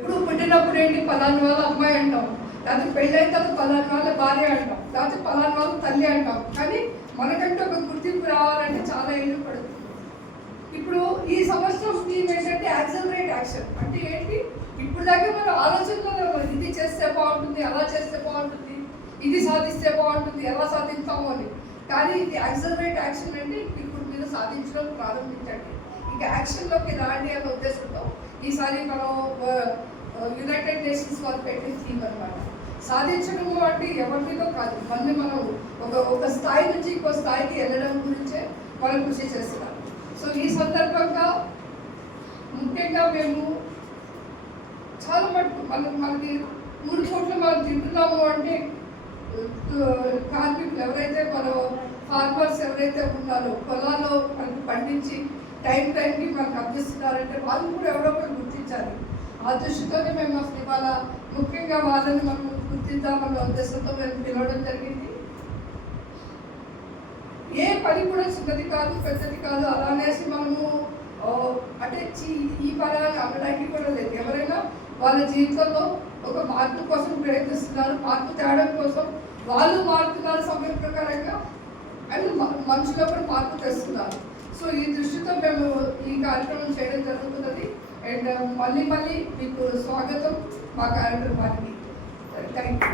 ఇప్పుడు పుట్టినప్పుడు ఏంటి పలానా వాళ్ళ అమ్మాయి అంటాం, లేకపోతే పెళ్ళైన తర్వాత పలానా వాళ్ళ భార్య అంటాం, లేకపోతే పలానా వాళ్ళ తల్లి అంటాం. కానీ మనకంటే ఒక గుర్తింపు రావాలంటే చాలా ఏళ్ళు పడుతుంది. ఇప్పుడు ఈ సంవత్సరం థీమ్ ఏంటంటే యాక్సలరేట్ యాక్షన్. అంటే ఏంటి, ఇప్పుడు దాకా మన ఆలోచనలో ఇది చేస్తే బాగుంటుంది, అలా చేస్తే బాగుంటుంది, ఇది సాధిస్తే బాగుంటుంది, ఎలా సాధిస్తాము అని. కానీ ఇది యాక్సలరేట్ యాక్షన్ అంటే ఇప్పుడు మీరు సాధించడం ప్రారంభించండి, ఇంకా యాక్షన్లోకి రాండి అనే ఉద్దేశంతో ఈసారి మనం యునైటెడ్ నేషన్స్ వాళ్ళు పెట్టిన థీమ్ అనమాట. సాధించడము అంటే ఎవరి మీద కాదు, మనం ఒక స్థాయి నుంచి ఇంకో స్థాయికి వెళ్ళడం గురించే మనం కృషి చేస్తున్నాం. సో ఈ సందర్భంగా ముఖ్యంగా మేము చాలా మటుకు మనకి 3 కోట్లు మనం తింటున్నాము అంటే కార్మికులు ఎవరైతే ఫార్మర్స్ ఎవరైతే ఉన్నారో పొలాల్లో మనకు పండించి టైంకి మనకు అందిస్తున్నారంటే వాళ్ళు కూడా ఎవరో ఒకరు గుర్తించాలి. ఆ దృష్టితోనే మేము అసలు ఇవాళ ముఖ్యంగా వాళ్ళని మనం గుర్తిద్దామన్న ఉద్దేశంతో మేము పిలవడం జరిగింది. ఏ పని కూడా చిన్నది కాదు, పెద్దది కాదు, అలా అనేసి మనము అంటే ఈ పని అనడానికి కూడా లేదు. ఎవరైనా వాళ్ళ జీవితంలో ఒక మార్పు కోసం ప్రయత్నిస్తున్నారు, మార్పు తేవడం కోసం వాళ్ళు మారుతున్నారు సమయం ప్రకారంగా, అండ్ మనుషులు కూడా మార్పు తెస్తున్నారు. సో ఈ దృష్టితో మేము ఈ కార్యక్రమం చేయడం జరుగుతున్నది. అండ్ మళ్ళీ మీకు స్వాగతం మా కార్యక్రమానికి. Thank you.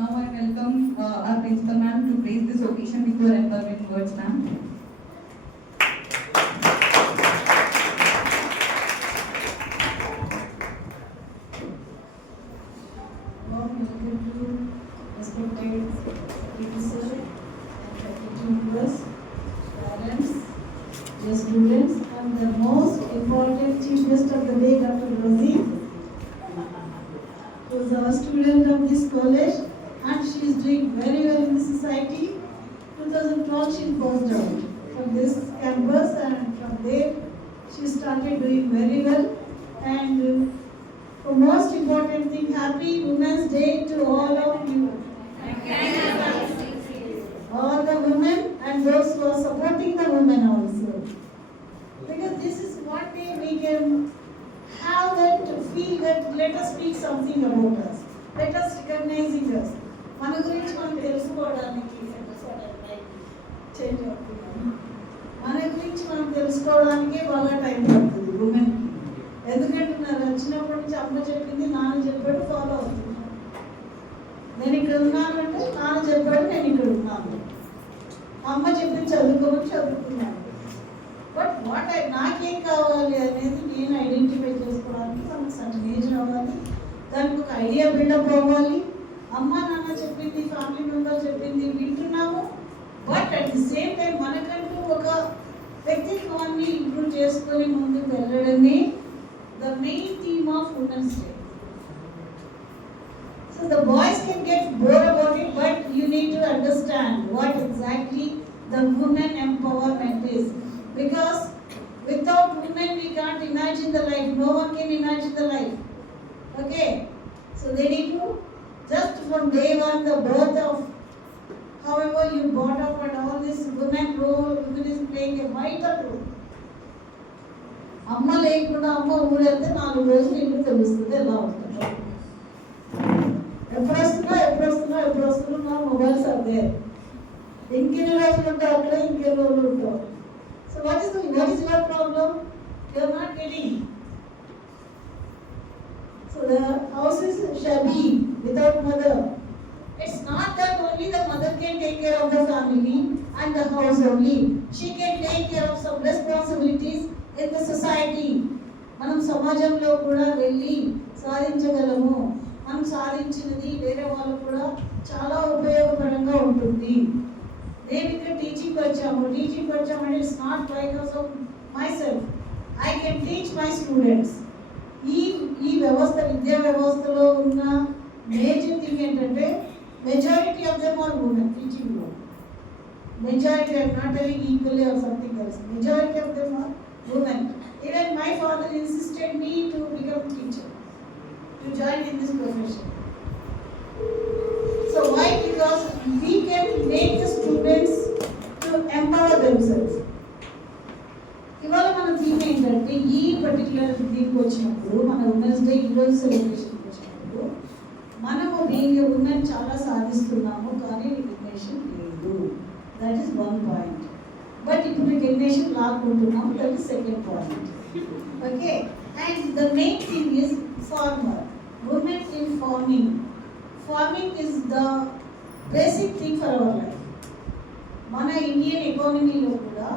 Now I welcome our principal ma'am to praise this occasion with your empowering words, ma'am. Students, and the most important chief guest of the day, Dr. Rosie, who is our student of this college, and she is doing very well in the society. 2012 she passed out from this campus, and from there she started doing very well. And the most important thing, happy Women's Day to all of you. All the women and those who are supporting the women also. Because this is one day we can have that feel that let us speak something about us. Let us recognizing us. మన గురించి మనం తెలుసుకోవడానికి చేంజ్ అవుతుంది. మన గురించి మనం తెలుసుకోవడానికే బాగా టైం పడుతుంది ఉమెన్కి. ఎందుకంటే నాకు వచ్చినప్పటి నుంచి అమ్మ చెప్పింది, నాన్న చెప్పాడు, ఫాలో అవుతున్నాను. నేను ఇక్కడ ఉన్నానంటే నాన్న చెప్పాడు, నేను ఇక్కడ ఉన్నాను. అమ్మ చెప్పింది చదువుకోమని చదువుకున్నాను. బట్ నాకేం కావాలి అనేది నేను ఐడెంటిఫై చేసుకోవడానికి మనకు సర్టన్ ఏజ్ రావాలి, దానికి ఒక ఐడియా బిల్డప్ అవ్వాలి. అమ్మ నాన్న చెప్పింది, ఫ్యామిలీ మెంబర్ చెప్పింది వింటున్నాము, but at the same time మనకంటూ ఒక వ్యక్తిత్వాన్ని ఇంప్రూవ్ చేసుకొని ముందుకు వెళ్ళడమే the main theme of women's day. So the boys can get bored about it, but you need to understand what exactly the women empowerment is. Because without women we can't imagine the life. No one can imagine the life. Okay? So they need to, just from day one, the birth of however you brought up and all this women role, women is playing a vital role. అమ్మ లేకుండా అమ్మ ఊరెళ్తే 4 రోజులు ఇల్లు తెలుస్తుంది ఎలా ఉంటుంది. ఎప్పుడు వస్తున్నా మొబైల్స్ అదే. ఇంకెన్ని రోజులు ఉంటావు అక్కడ, ఇంకెన్ని రోజులు ఉంటావు. So what is your problem? You are not getting. So the house is shabby without mother. It's not that only the mother can take care of the family and the house only. She can take care of some responsibilities in the society. మనం సమాజంలో కూడా వెళ్ళి సాధించగలము. మనం సాధించినది వేరే వాళ్ళు కూడా చాలా ఉపయోగకరంగా ఉంటుంది. నేను ఇక్కడ టీచింగ్ వచ్చామంటే it's not because of myself. I can teach my students. ఈ వ్యవస్థ, విద్యా వ్యవస్థలో ఉన్న మేజర్ థింగ్ ఏంటంటే majority of them are women టీచింగ్లో. Majority, I'm not telling equally or something else. Majority of them are women. Even my father insisted me to become teacher, to join in this profession. So why? Because we can make the students to empower themselves. ఏంటంటే ఈ పర్టికులర్ దీనికి వచ్చినప్పుడు మన women's day ఈరోజు సెలబ్రేషన్కి వచ్చినప్పుడు మనము being women చాలా సాధిస్తున్నాము కానీ రికగ్నేషన్ లేదు. That is one point. But ఇప్పుడు రికగ్నేషన్ లాక్కుంటున్నాం. That is second point. Okay, and the main thing is farmer, women in farming. Farming is the basic thing for our life. మన Indian ఎకానమీలో కూడా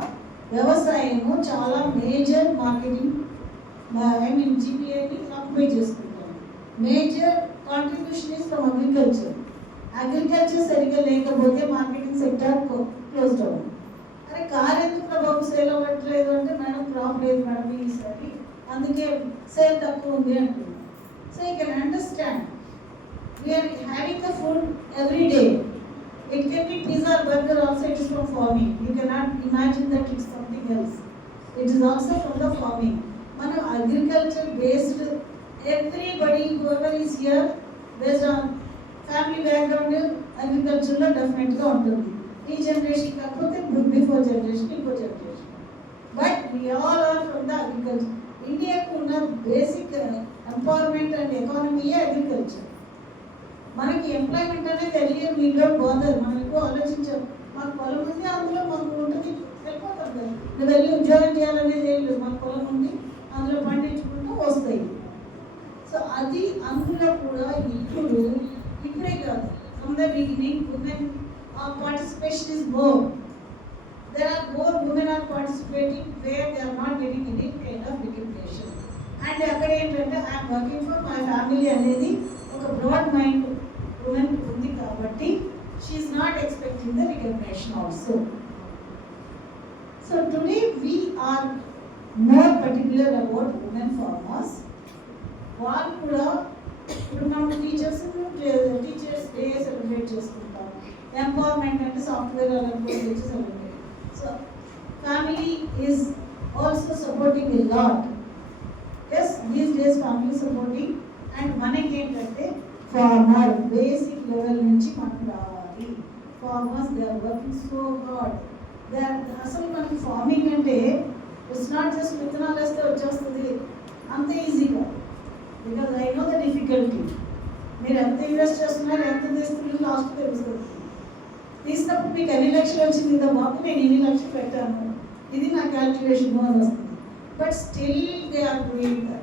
వ్యవసాయము చాలా మేజర్ మార్కెటింగ్ జీపీఐని occupy చేసుకుంటాం. Major contribution is from agriculture. Agriculture సరిగ్గా లేకపోతే marketing sector close అవ్వదు. అరే కార్ ఎందుకు బాబు సేల్ అవ్వట్లేదు అంటే మేడం క్రాప్ లేదు మేడం ఈసారి, అందుకే సేల్ తక్కువ ఉంది అంటున్నాం. So you can understand we're having the food every day. It can be pizza or burger also, it is from farming. You cannot imagine that it's something else. It is also from the farming. Mana agriculture based, everybody whoever is here based on family background agriculture lo definitely ga untundi. Ee generation kakapothe before generation inko generation. But we all are from the agriculture. India ku unna basic empowerment and economy agriculture. మనకి ఎంప్లాయ్మెంట్ అనేది తెలియదు. మీలో బోధర్ మనం ఎక్కువ ఆలోచించాం. మాకు పొలం ఉంది, అందులో మాకు ఉంటుంది, వెళ్ళిపోతాం కదా. నువ్వు వెళ్ళి ఉద్యోగం చేయాలనేది ఏం లేదు. మాకు పొలం ఉంది, అందులో పండించుకుంటూ వస్తాయి. సో అది అందులో కూడా ఇప్పుడే కాదు, from the beginning women participation is more. There are more women are participating where they are not getting any kind of recognition. And అక్కడ ఏంటంటే I'm working for my family అనేది ఒక బ్రాడ్ మైండ్ ఉమెన్ ఉంది కాబట్టి she is not expecting the recognition also. So today we are more particular about women farmers. వాళ్ళు కూడా ఇప్పుడు మనం టీచర్స్ డే సెలబ్రేట్ చేసుకుంటాం. ఎంపవర్మెంట్ అంటే సాఫ్ట్వేర్ అలాంటి celebrate. So family is also supporting a lot. Yes, these days family supporting. And మనకి ఏంటంటే farmer basic level నుంచి మనకు రావాలి. Farmers they are working so hard. They are అసలు మనకి ఫార్మింగ్ అంటే ఇట్స్ నాట్ జస్ట్ విత్తనాలు వేస్తే వచ్చేస్తుంది అంత ఈజీగా. Because I know the difficulty. మీరు ఎంత ఇన్వెస్ట్ చేస్తున్నారు, ఎంత తీస్తున్నారు, లాస్ట్ తెలుస్తుంది. తీసినప్పుడు మీకు ఎన్ని లక్షలు వచ్చింది, ఇంత బాబు నేను ఇన్ని లక్షలు పెట్టాను, ఇది నా క్యాల్కులేషన్ అని వస్తుంది. But still they are doing that.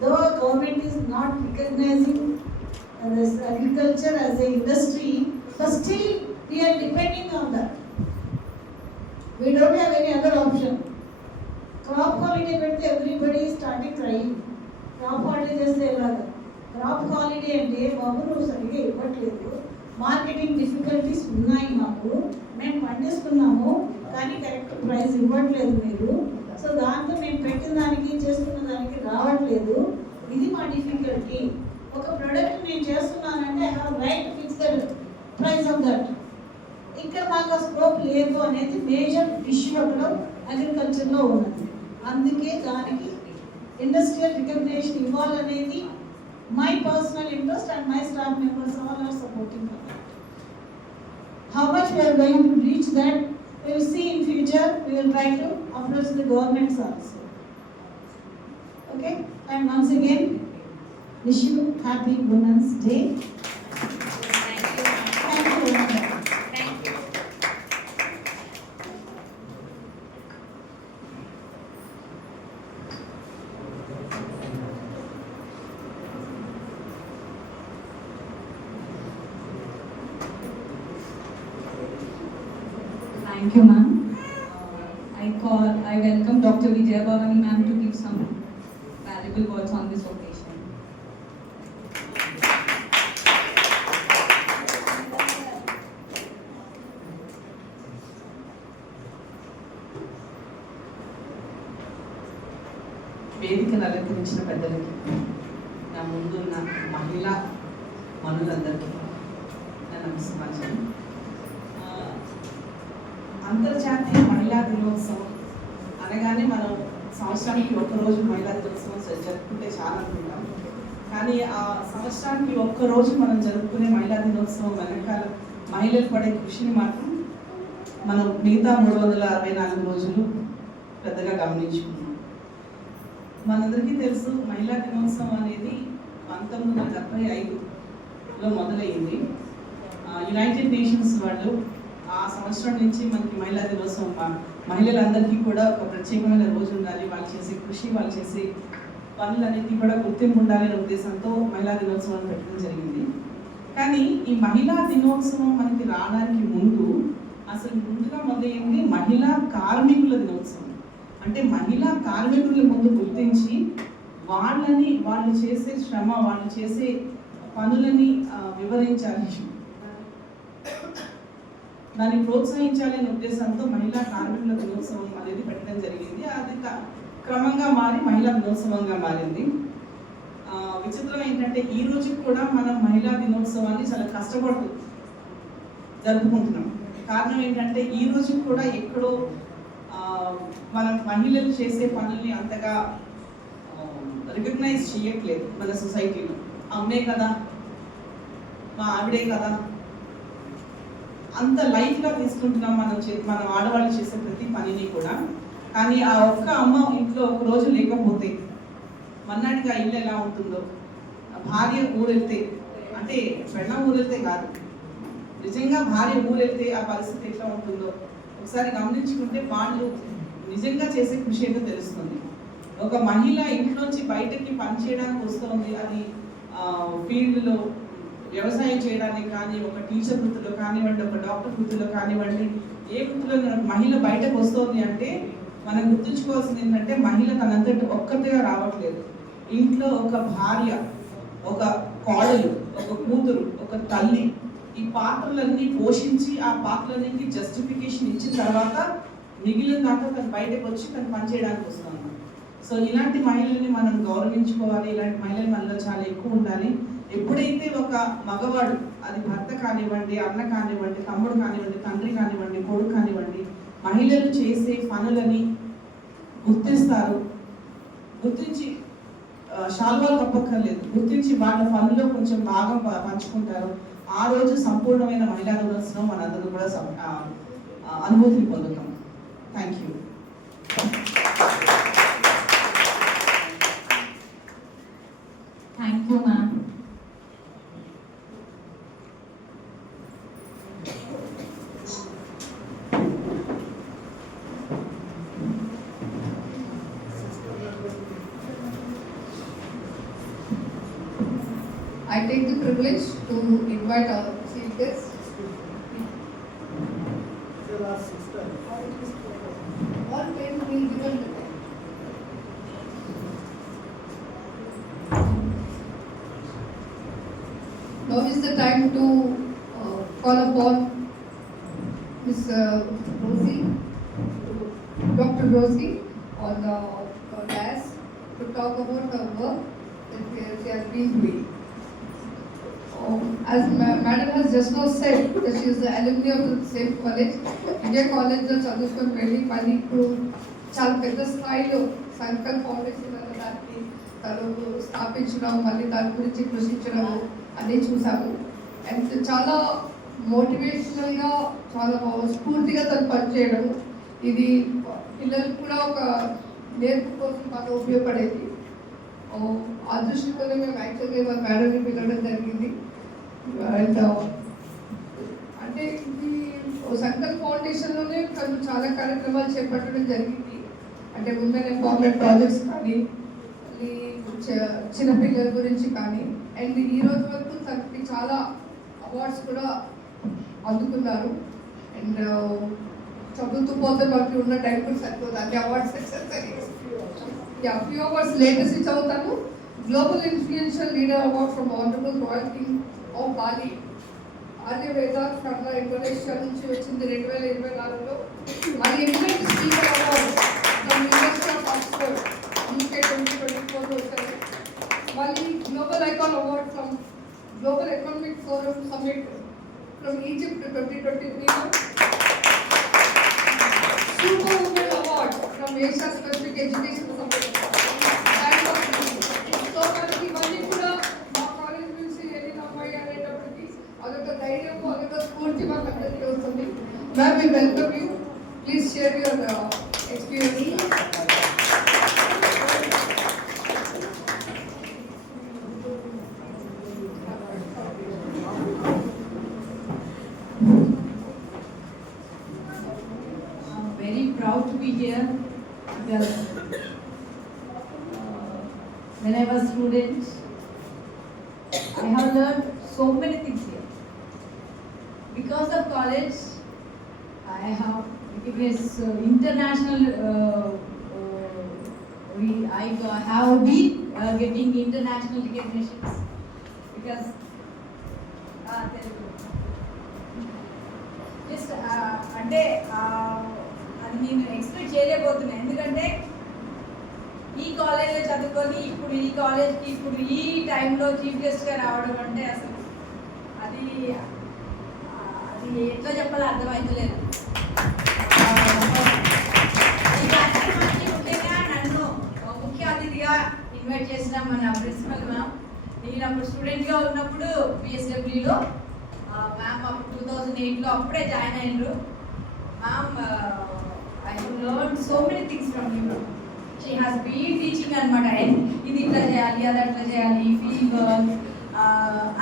Though government is not recognizing this agriculture as an industry, but still we are depending on that. We don't have any other option. Crop holiday పెడితే everybody is starting crying. Crop holiday చేస్తే ఎలాగా? Crop holiday అంటే బాబు నువ్వు సరిగ్గా ఇవ్వట్లేదు, marketing difficulties ఉన్నాయి, మాకు మేము పండిస్తున్నాము కానీ కరెక్ట్ ప్రైస్ ఇవ్వట్లేదు మీరు, సో దాంతో మేము పెట్టిన దానికి చేస్తున్న దానికి రావట్లేదు, ఇది మా డిఫికల్టీ. ఒక ప్రోడక్ట్ నేను చేస్తున్నానంటే I have right fix the price of that. ఇక్కడ మాకు ఆ స్కోప్ లేదు అనేది మేజర్ ఇష్యూ అక్కడ అగ్రికల్చర్లో ఉన్నది. అందుకే దానికి ఇండస్ట్రియల్ రికగ్నేషన్ ఇవ్వాలనేది my personal interest and my staff members all are supporting for that. How much we are going to reach that, we will see in future. We will try to approach the governments also. Okay, and once again wish you happy Women's Day. Thank you. Thank you. Thank you, ma'am. I welcome Dr. Vijaya Bhavani ma'am to give some valuable words on this occasion. వేదికను అలంకరించిన పెద్దలకి, నా ముందున్న మహిళా మనులందరికీ నా నమస్కారం. అంతర్జాతీయ మహిళా దినోత్సవం అనగానే మనం సంవత్సరానికి ఒక్కరోజు మహిళా దినోత్సవం జరుపుకుంటే చాలా అనుకుంటాం. కానీ ఆ సంవత్సరానికి ఒక్కరోజు మనం జరుపుకునే మహిళా దినోత్సవం వెనకాల మహిళలు పడే కృషిని మాత్రం మనం మిగతా 364 రోజులు పెద్దగా గమనించుకున్నాం. మనందరికీ తెలుసు మహిళా దినోత్సవం అనేది 1975లో మొదలైంది. యునైటెడ్ నేషన్స్ వాళ్ళు ఆ సంవత్సరం నుంచి మనకి మహిళా దినోత్సవం మహిళలందరికీ కూడా ఒక ప్రత్యేకమైన రోజు ఉండాలి, వాళ్ళు చేసే కృషి, వాళ్ళు చేసే పనులన్నిటికీ కూడా గుర్తింపు ఉండాలనే ఉద్దేశంతో మహిళా దినోత్సవం పెట్టడం జరిగింది. కానీ ఈ మహిళా దినోత్సవం మనకి రావడానికి ముందుగా మొదలైంది మహిళా కార్మికుల దినోత్సవం. అంటే మహిళా కార్మికుల ముందు గుర్తించి వాళ్ళు చేసే శ్రమ, వాళ్ళు చేసే పనులని వివరించాలి, దాన్ని ప్రోత్సహించాలి అనే ఉద్దేశంతో మహిళా కార్మికుల దినోత్సవం అనేది పెట్టడం జరిగింది. అది క్రమంగా మారి మహిళా దినోత్సవంగా మారింది. విచిత్రం ఏంటంటే ఈ రోజు కూడా మనం మహిళా దినోత్సవాన్ని చాలా కష్టపడుతూ జరుపుకుంటున్నాం. కారణం ఏంటంటే ఈ రోజు కూడా ఎక్కడో మనం మహిళలు చేసే పనుల్ని అంతగా రికగ్నైజ్ చేయట్లేదు మన సొసైటీలో. అమ్మే కదా, మా ఆవిడే కదా, అంత లైట్గా తీసుకుంటున్నాం మన ఆడవాళ్ళు చేసే ప్రతి పనిని కూడా. కానీ ఆ ఒక్క అమ్మ ఇంట్లో ఒక రోజు లేకపోతే మన్నాటికి ఆ ఇల్లు ఎలా ఉంటుందో, భార్య ఊరెళ్తే, అంటే పెళ్ళం ఊరెళ్తే కాదు, నిజంగా భార్య ఊరెళ్తే ఆ పరిస్థితి ఎట్లా ఉంటుందో ఒకసారి గమనించుకుంటే వాళ్ళు నిజంగా చేసే కృషి ఏంటో తెలుస్తుంది. ఒక మహిళ ఇంట్లోంచి బయటకి పనిచేయడానికి వస్తుంది, అది ఫీల్డ్లో వ్యవసాయం చేయడానికి కానీ, ఒక టీచర్ వృత్తిలో కానివ్వండి, ఒక డాక్టర్ వృత్తిలో కానివ్వండి, ఏ వృత్తిలో మహిళ బయటకు వస్తుంది అంటే మనం గుర్తుంచుకోవాల్సింది ఏంటంటే మహిళ తనంతటి ఒక్కటిగా రావట్లేదు. ఇంట్లో ఒక భార్య, ఒక కోడలు, ఒక కూతురు, ఒక తల్లి, ఈ పాత్రలన్నీ పోషించి ఆ పాత్రలన్నీ జస్టిఫికేషన్ ఇచ్చిన తర్వాత మిగిలిన దాంట్లో తను బయటకు వచ్చి తను పనిచేయడానికి వస్తుంది. సో ఇలాంటి మహిళల్ని మనం గౌరవించుకోవాలి, ఇలాంటి మహిళలు మనలో చాలా ఎక్కువ ఉండాలి. ఎప్పుడైతే ఒక మగవాడు, అది భర్త కానివ్వండి, అన్న కానివ్వండి, తమ్ముడు కానివ్వండి, తండ్రి కానివ్వండి, కొడుకు కానివ్వండి, మహిళలు చేసే పనులని గుర్తిస్తారు, గుర్తించి శాల్వాలు తప్పక్కర్లేదు, గుర్తించి వాళ్ళ పనుల్లో కొంచెం భాగం పంచుకుంటారు, ఆ రోజు సంపూర్ణమైన మహిళా దినోత్సవం మనందరూ కూడా అనుభూతిని పొందుతాం. Thank you. Thank you, ma'am. I take the privilege to invite our chief guest. All pen will be given to them. Now is the time to call upon Ms. Rosie, Dr. Rosie on the dais to talk about her work that she has been doing. As Madam has just now said that she is the alumni of the same college, India College లో చదువుకొని వెళ్ళి మళ్ళీ ఇప్పుడు చాలా పెద్ద స్థాయిలో సంకల్ప ఫౌండేషన్ అనే దాన్ని తను స్థాపించడం, మళ్ళీ దాని గురించి కృషించడం అన్నీ చూసాము. అండ్ చాలా మోటివేషనల్గా, చాలా స్ఫూర్తిగా తను పనిచేయడం, ఇది పిల్లలకు కూడా ఒక నేర్పు కోసం బాగా ఉపయోగపడేది. ఆ దృష్టితోనే మేము యాక్చువల్గా మా మేడంని పిలవడం జరిగింది. అండ్ అంటే ఇది సంకల్ప్ ఫౌండేషన్లోనే తను చాలా కార్యక్రమాలు చేపట్టడం జరిగింది. అంటే ఉమెన్ ఎంపవర్మెంట్ ప్రాజెక్ట్స్ కానీ, చిన్నపిల్లల గురించి కానీ, అండ్ ఈ రోజు వరకు తనకి చాలా అవార్డ్స్ కూడా అందుకున్నారు. అండ్ చదువుతూ పోతే మనకి ఉన్న టైం కూడా సరిపోతుంది, అన్ని అవార్డ్స్ ఫ్యూ అవార్డ్స్ లేటెస్ట్ చదువుతాను. Global influential leader award from honourable royal king of Bali Arya Wedakarna Indonesia నుంచి వచ్చింది 2024లో. మరి eminent speaker award from university of Oxford UK 2024లో వచ్చారు. మళ్ళీ global icon award from global economic forum summit from Egypt 2023లో. Super women award from Asia specific education summit. So మనకి ఇవన్నీ కూడా మా కాలేజ్ నుంచి వెళ్ళిన అమ్మాయి అనేటప్పటికి అదొక ధైర్యం, అదొక స్ఫూర్తి మాకు అందరికీ వస్తుంది. Ma'am, we welcome you. Please share your experience. to be here because when I was student, I have learned so many things here. Because of college, I have recognized international. I have been getting international recognitions because just అంటే అది నేను ఎక్స్పెక్ట్ చేయలేకపోతున్నాను. ఎందుకంటే ఈ కాలేజ్లో చదువుకొని ఇప్పుడు ఈ కాలేజ్కి ఇప్పుడు ఈ టైంలో చీఫ్ గెస్ట్గా రావడం అంటే అసలు అది అది ఎట్లా చెప్పాలో అర్థమవుతలేదు. ఈ కార్యక్రమానికి ముఖ్యంగా నన్ను ముఖ్య అతిథిగా ఇన్వైట్ చేసిన మన ప్రిన్సిపల్ మ్యామ్. నేను అప్పుడు స్టూడెంట్గా ఉన్నప్పుడు బిఎస్డబ్ల్యూలో మ్యామ్ అప్పుడు 2008లో అప్పుడే జాయిన్ అయినరు. Ma'am I have learned so many things from you. She has been teaching అనమాట. ఇది ఇట్లా చేయాలి, అది అట్లా చేయాలి, ఫీల్డ్ వర్క్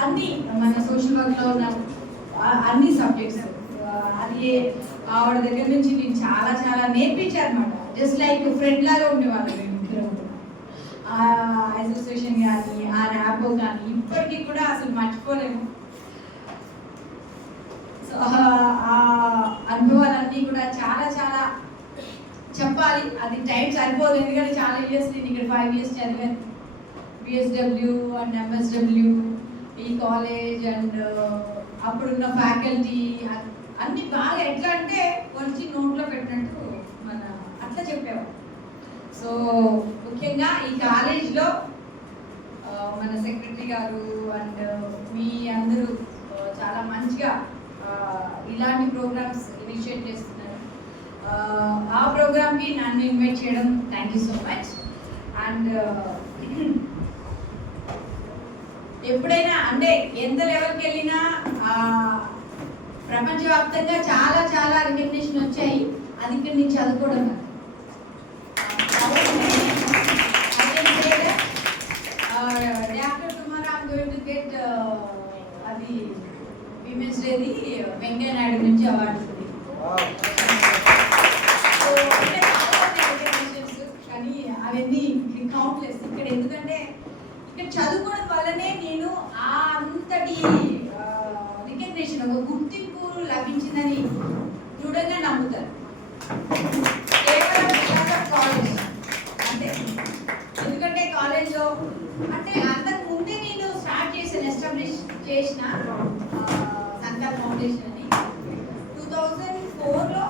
అన్నీ మన సోషల్ వర్క్లో ఉన్న అన్ని సబ్జెక్ట్స్ అది ఆవిడ దగ్గర నుంచి నేను చాలా చాలా నేర్పించాను అనమాట. జస్ట్ లైక్ ఫ్రెండ్ లాగా ఉండేవాళ్ళు మేము ఇద్దరు. అసోసియేషన్ కానీ ఆ ర్యాపో కానీ ఇప్పటికీ కూడా అసలు మర్చిపోలేము. సో ఆ అనుభవాలన్నీ కూడా చాలా చాలా చెప్పాలి. అది టైం సరిపోదు, ఎందుకంటే చాలా ఇయర్స్ నేను ఇక్కడ 5 years చదివాను. బిఎస్డబ్ల్యూ అండ్ ఎంఎస్డబ్ల్యూ, ఈ కాలేజ్ అండ్ అప్పుడున్న ఫ్యాకల్టీ అన్నీ బాగా ఎట్లా అంటే వచ్చి నోట్లో పెట్టినట్టు మన అట్లా చెప్పేవారు. సో ముఖ్యంగా ఈ కాలేజ్లో మన సెక్రటరీ గారు అండ్ మీ అందరూ చాలా మంచిగా ఇలాంటి ప్రోగ్రామ్స్ ఇనిషియేట్ చేస్తున్నారు. ఆ ప్రోగ్రామ్కి నన్ను ఇన్వైట్ చేయడం thank you so much. And ఎప్పుడైనా అంటే ఎంత లెవెల్కి వెళ్ళినా ప్రపంచవ్యాప్తంగా చాలా చాలా రికగ్నిషన్ వచ్చాయి. అది ఇక్కడ నేను చదువుకోవడం కాదు. After tomorrow I'm going to get అది విమెన్స్ డేది వెంకయ్య నాయుడు నుంచి అవార్డు ఉంది. కానీ అవన్నీ కౌంట్లెస్ ఇక్కడ. ఎందుకంటే ఇక్కడ చదువుకోవడం వల్లనే నేను అంతటి రికగ్నిషన్, ఒక గుర్తింపు లభించిందని దృఢంగా నమ్ముతాను. కేవలం కాలేజ్ అంటే ఎందుకంటే కాలేజ్లో అంటే అంతకు ముందే నేను స్టార్ట్ చేశాను, ఎస్టాబ్లిష్ చేసిన సంకల్ప్ ఫౌండేషన్ అని 2004లో.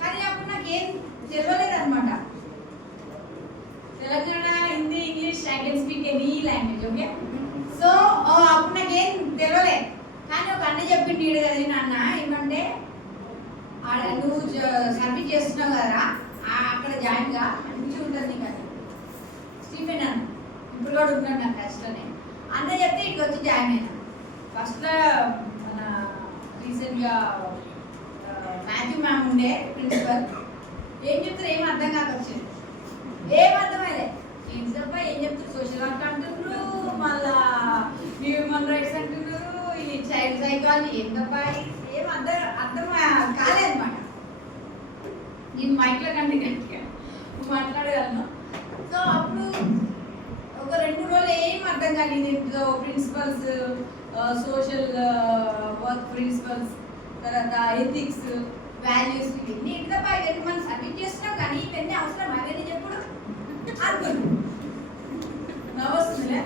కానీ అప్పుడు నాకేం తెలియలేదు అనమాట. తెలంగాణ, Hindi, English, I can speak any language. Okay, so అప్పుడు నాకేం తెలియలే. కానీ ఒక అన్న చెప్పింది కదా నాన్న ఏమంటే, నువ్వు సర్వీస్ చేస్తున్నావు కదా అక్కడ జాయిన్గా మంచిగా ఉంటుంది కదా స్టీఫెన్ అన్న. ఇప్పుడు కూడా ఉన్నాడు నాకు టచ్లోనే. అన్న చెప్తే ఇక్కడికి వచ్చి జాయిన్ అయినా. ఫస్ట్లో మన రీసెంట్గా మాథ్యూ మ్యామ్ ఉండే ప్రిన్సిపల్. ఏం చెప్తారు ఏం అర్థం కాక వచ్చింది, ఏం అర్థమైలే. ఏంటి తప్ప ఏం చెప్తారు, సోషల్ వర్క్ అంటున్నారు, మళ్ళా హ్యూమన్ రైట్స్ అంటున్నారు, ఇది చైల్డ్ సైకాలజీ, ఏం తప్ప ఏం అర్థం కాలేదన్నమాట. నేను మైక్లో కంటే గట్టిగా మాట్లాడగలను. సో అప్పుడు ఒక 2 రోజులు ఏం అర్థం కాలేదు. ఇంట్లో ప్రిన్సిపల్స్, సోషల్ వర్క్ ప్రిన్సిపల్స్, తర్వాత ఎథిక్స్, వాల్యూస్, ఇవన్నీ ఇంట్లో ఇవన్నీ మనం సబ్మిట్ చేస్తున్నాం. కానీ ఇవన్నీ అవసరం అవన్నీ చెప్పుడు అనుకున్నాం. నవ్వొస్తుందిలే.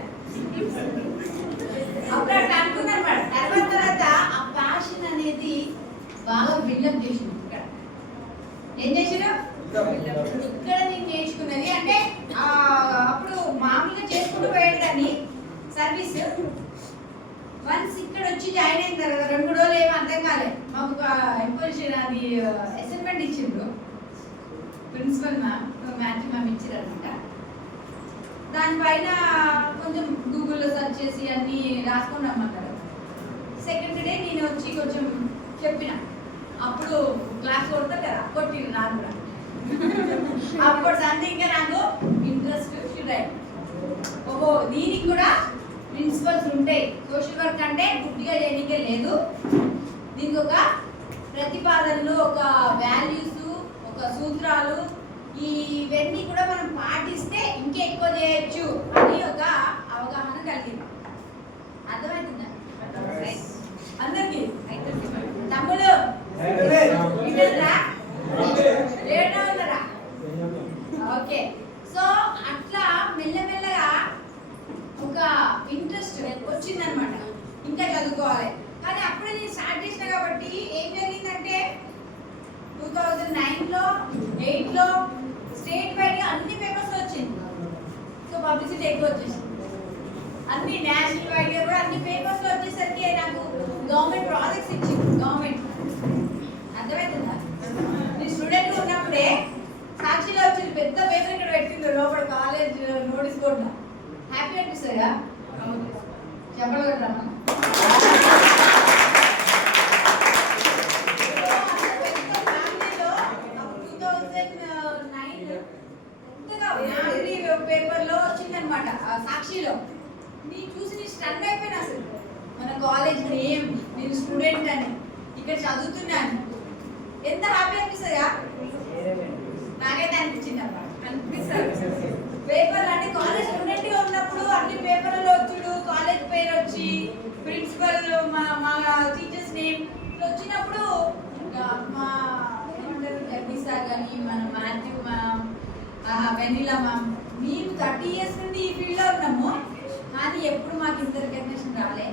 అప్పుడు అట్లా అనుకున్నాను మేడం. తర్వాత ఆ ప్యాషన్ అనేది బాగా బిల్డప్ చేసింది. ఇక్కడ ఏం చేసినా ఇక్కడ నేను నేర్చుకున్నది అంటే అప్పుడు మామూలుగా చేసుకుంటూ పోయాడు కానీ సర్వీస్. వన్స్ ఇక్కడ వచ్చి జాయిన్ అయిన తర్వాత 2 రోజులు ఏమో అర్థం కాలేదు. మాకు ఒక ఇంపోజిషన్ అది అసైన్మెంట్ ఇచ్చిండ్రు ప్రిన్సిపల్ మ్యామ్, మ్యాథ్యూ మ్యామ్ ఇచ్చారు అనమాట. దానిపైన కొంచెం గూగుల్లో సెర్చ్ చేసి అన్నీ రాసుకొని రమ్మన్నారు. సెకండ్ డే నేను వచ్చి కొంచెం చెప్పిన. అప్పుడు క్లాస్ కొడతారు కదా, కొట్టింది నాకు కూడా. అప్పుడు సంథింగ్ నాకు ఇంట్రెస్ట్ షుడ్. ఓహో, దీనికి కూడా ప్రిన్సిపల్స్ ఉంటాయి. సోషల్ వర్క్ అంటే గుడ్డిగా చేయడానికే లేదు. దీనికి ఒక ప్రతిపాదనలు, ఒక వాల్యూస్, ఒక ఒక సూత్రాలు ఇవన్నీ కూడా మనం పాటిస్తే ఇంకా ఎక్కువ చేయొచ్చు అని ఒక అవగాహన కలిగింది. అర్థమవుతుందా అందరికి? తమ్ముడు విన్నారా? లేటా ఉన్నారా? ఓకే. సో అట్లా మెల్లమెల్లగా ఒక ఇంట్రెస్ట్ వచ్చిందనమాట, ఇంకా చదువుకోవాలి. కానీ అప్పుడే నేను స్టార్ట్ చేసిన కాబట్టి ఏం జరిగిందంటే 2009లో 8లో స్టేట్ వైడ్ అన్ని పేపర్స్ వచ్చింది. సో పబ్లిసిటీ ఎక్కువ వచ్చేసింది. అన్ని నేషనల్ వైడ్ కూడా అన్ని పేపర్స్ వచ్చేసరికి నాకు గవర్నమెంట్ ప్రాజెక్ట్స్ ఇచ్చింది. గవర్నమెంట్ అర్థమవుతుందా? నేను స్టూడెంట్ ఉన్నప్పుడే సాక్షిలో వచ్చింది పెద్ద పేపర్ ఇక్కడ పెట్టింది లోపల కాలేజ్ నోటీస్ బోర్డులో. హ్యాపీ అనిపిస్తుందా? చెప్పగలరా? పేపర్లో వచ్చిందనమాట సాక్షిలో. నేను చూసి నేను స్టన్ అయిపోయినా. అసలు మన కాలేజ్ నేమ్, నేను స్టూడెంట్ అని ఇక్కడ చదువుతున్నాను, ఎంత హ్యాపీ అనిపిస్తుందా? నాకైతే అనిపించింది అన్నమాట. అనిపిస్తుంది పేపర్ అంటే కాలేజ్ స్టూడెంట్ గా ఉన్నప్పుడు అన్ని పేపర్లలో వచ్చుడు, కాలేజ్ పేరు వచ్చి ప్రిన్సిపల్ మా టీచర్స్ నేమ్ ఇట్లా వచ్చినప్పుడు మా ఏమంటారు జగదీష్ సార్ కానీ మన మాథ్యూ మ్యామ్, వెనిలా మ్యామ్, మేము 30 years నుండి ఈ ఫీల్డ్లో ఉన్నాము, కానీ ఎప్పుడు మాకు ఇంత రికగ్నిషన్ రాలే.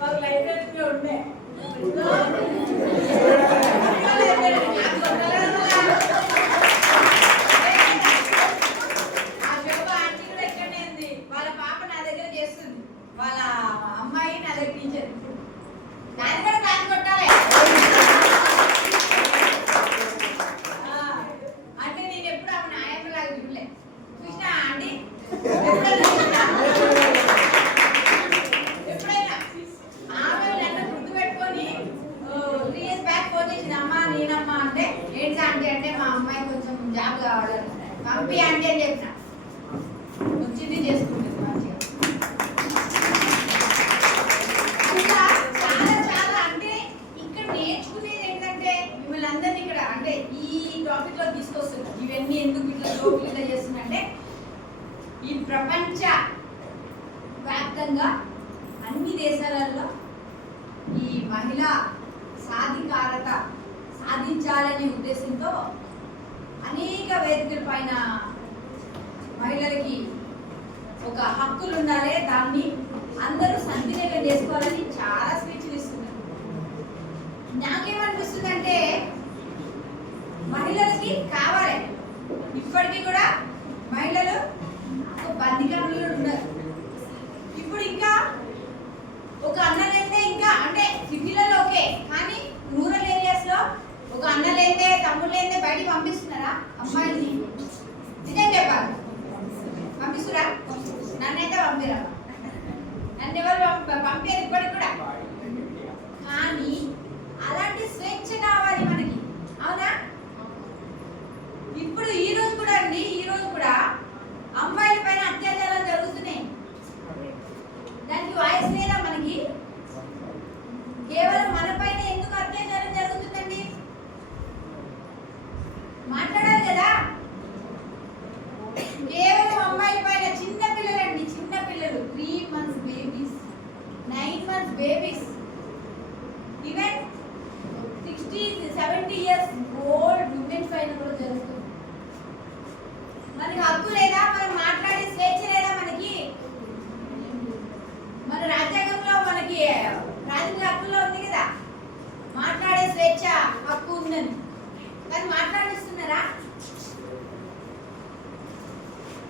మాకు లైబ్రరీలో ఉండే వాళ్ళ అమ్మాయి నా దగ్గర టీచర్. దాన్ని కూడా క్లాస్ కొట్టాలి. అంటే నేను ఎప్పుడు ఆమె నాయకులు లాగా చూడలే. చూసినా ఆంటీ ఎప్పుడైనా ఆమె నన్ను గుర్తుపెట్టుకొని 3 years బ్యాక్ ఫోన్ చేసింది, అమ్మా నేనమ్మా అంటే ఏంటి ఆంటీ అంటే మా అమ్మాయి కొంచెం జాబ్ కావాలని పంపి ఆంటీ అని చెప్పిన. వచ్చింది చేసుకుంటుంది మంచిగా. అందరినీ ఇక్కడ అంటే ఈ టాపిక్ లో తీసుకొస్తున్నా. ఇవన్నీ ఎందుకు ఇట్లా లోపల చేస్తున్నా ఈ ప్రపంచ వ్యాప్తంగా అన్ని దేశాలలో ఈ మహిళా సాధికారత సాధించాలనే ఉద్దేశంతో అనేక వేదికల పైన మహిళలకి ఒక హక్కులు ఉండాలి, దాన్ని అందరూ సద్వినియోగం చేసుకోవాలని చాలా స్పీచ్లు ఇస్తున్నారు. నాకేమనిపిస్తుందంటే మహిళలకి కావాలి, ఇప్పటికీ కూడా మహిళలు ఒక బందికాంలో ఉన్నారు. ఇప్పుడు ఇంకా ఒక అన్నలైతే ఇంకా అంటే సిటీలలో ఓకే, కానీ రూరల్ ఏరియాస్ లో ఒక అన్నలైతే తమ్ముళ్ళైతే బయటికి పంపిస్తున్నారా అమ్మాయిని? నిజం చెప్పాలి, పంపిస్తురా? నన్నైతే పంపిరా, నన్ను ఎవరు పంపేది ఇప్పటికి కూడా. కానీ అలాంటి స్వేచ్ఛ కావాలి మనకి, అవునా? ఇప్పుడు ఈ రోజు కూడా అండి, ఈ రోజు కూడా అమ్మాయిల పైన అత్యాచారాలు జరుగుతున్నాయి. దానికి వాయిస్ లేదా మనకి? కేవలం మన పైన ఎందుకు అత్యాచారం జరుగుతుందండి? మాట్లాడాలి కదా. కేవలం అమ్మాయిల పైన చిన్న పిల్లలండి, చిన్న పిల్లలు 3 months babies, 9 months babies, even 60-70 years old women's పైన కూడా జరుగుతుంది. మనకి హక్కు లేదా? మనం మాట్లాడే స్వేచ్ఛ లేదా మనకి? మన రాజ్యాంగంలో మనకి రాజకీయ హక్కులో ఉంది కదా మాట్లాడే స్వేచ్ఛ హక్కు ఉందని, కానీ మాట్లాడిస్తున్నారా?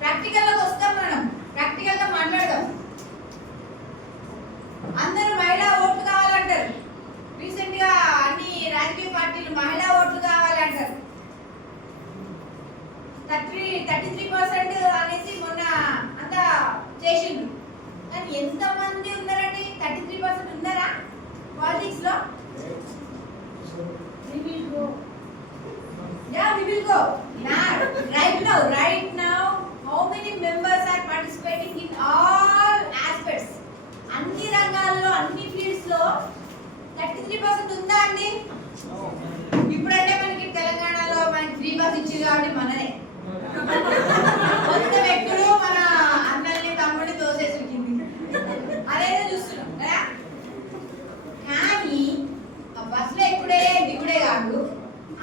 ప్రాక్టికల్ లోకి వస్తాం, మనం ప్రాక్టికల్ గా మాట్లాడదాం. అందరూ మహిళా ఓట్లు కావాలంటారు. రీసెంట్ గా అన్ని రాజకీయ పార్టీలు మహిళా ఓట్లు కావాలంటారు. 33% అనేసి మొన్న అంతా చేసిండ్రు. కానీ ఎంతమంది ఉన్నారండి? 33% ఉన్నారా పాలిటిక్స్ లో? We will go. Yeah, we will go. Now, right now, how many members are participating in all aspects? అన్ని రంగాల్లో అన్ని ఫీల్డ్స్ లో 33% ఉందా అండి? ఇప్పుడంటే మనకి తెలంగాణలో మనకి ఫ్రీ బస్ ఇచ్చింది కాబట్టి మననే కొత్త వ్యక్తులు మన అన్నల్ని తమ్ముడిని తోసేసి అదేదో చూస్తున్నాం కదా. కానీ ఆ బస్సులో ఎప్పుడే దిగుడే కాదు,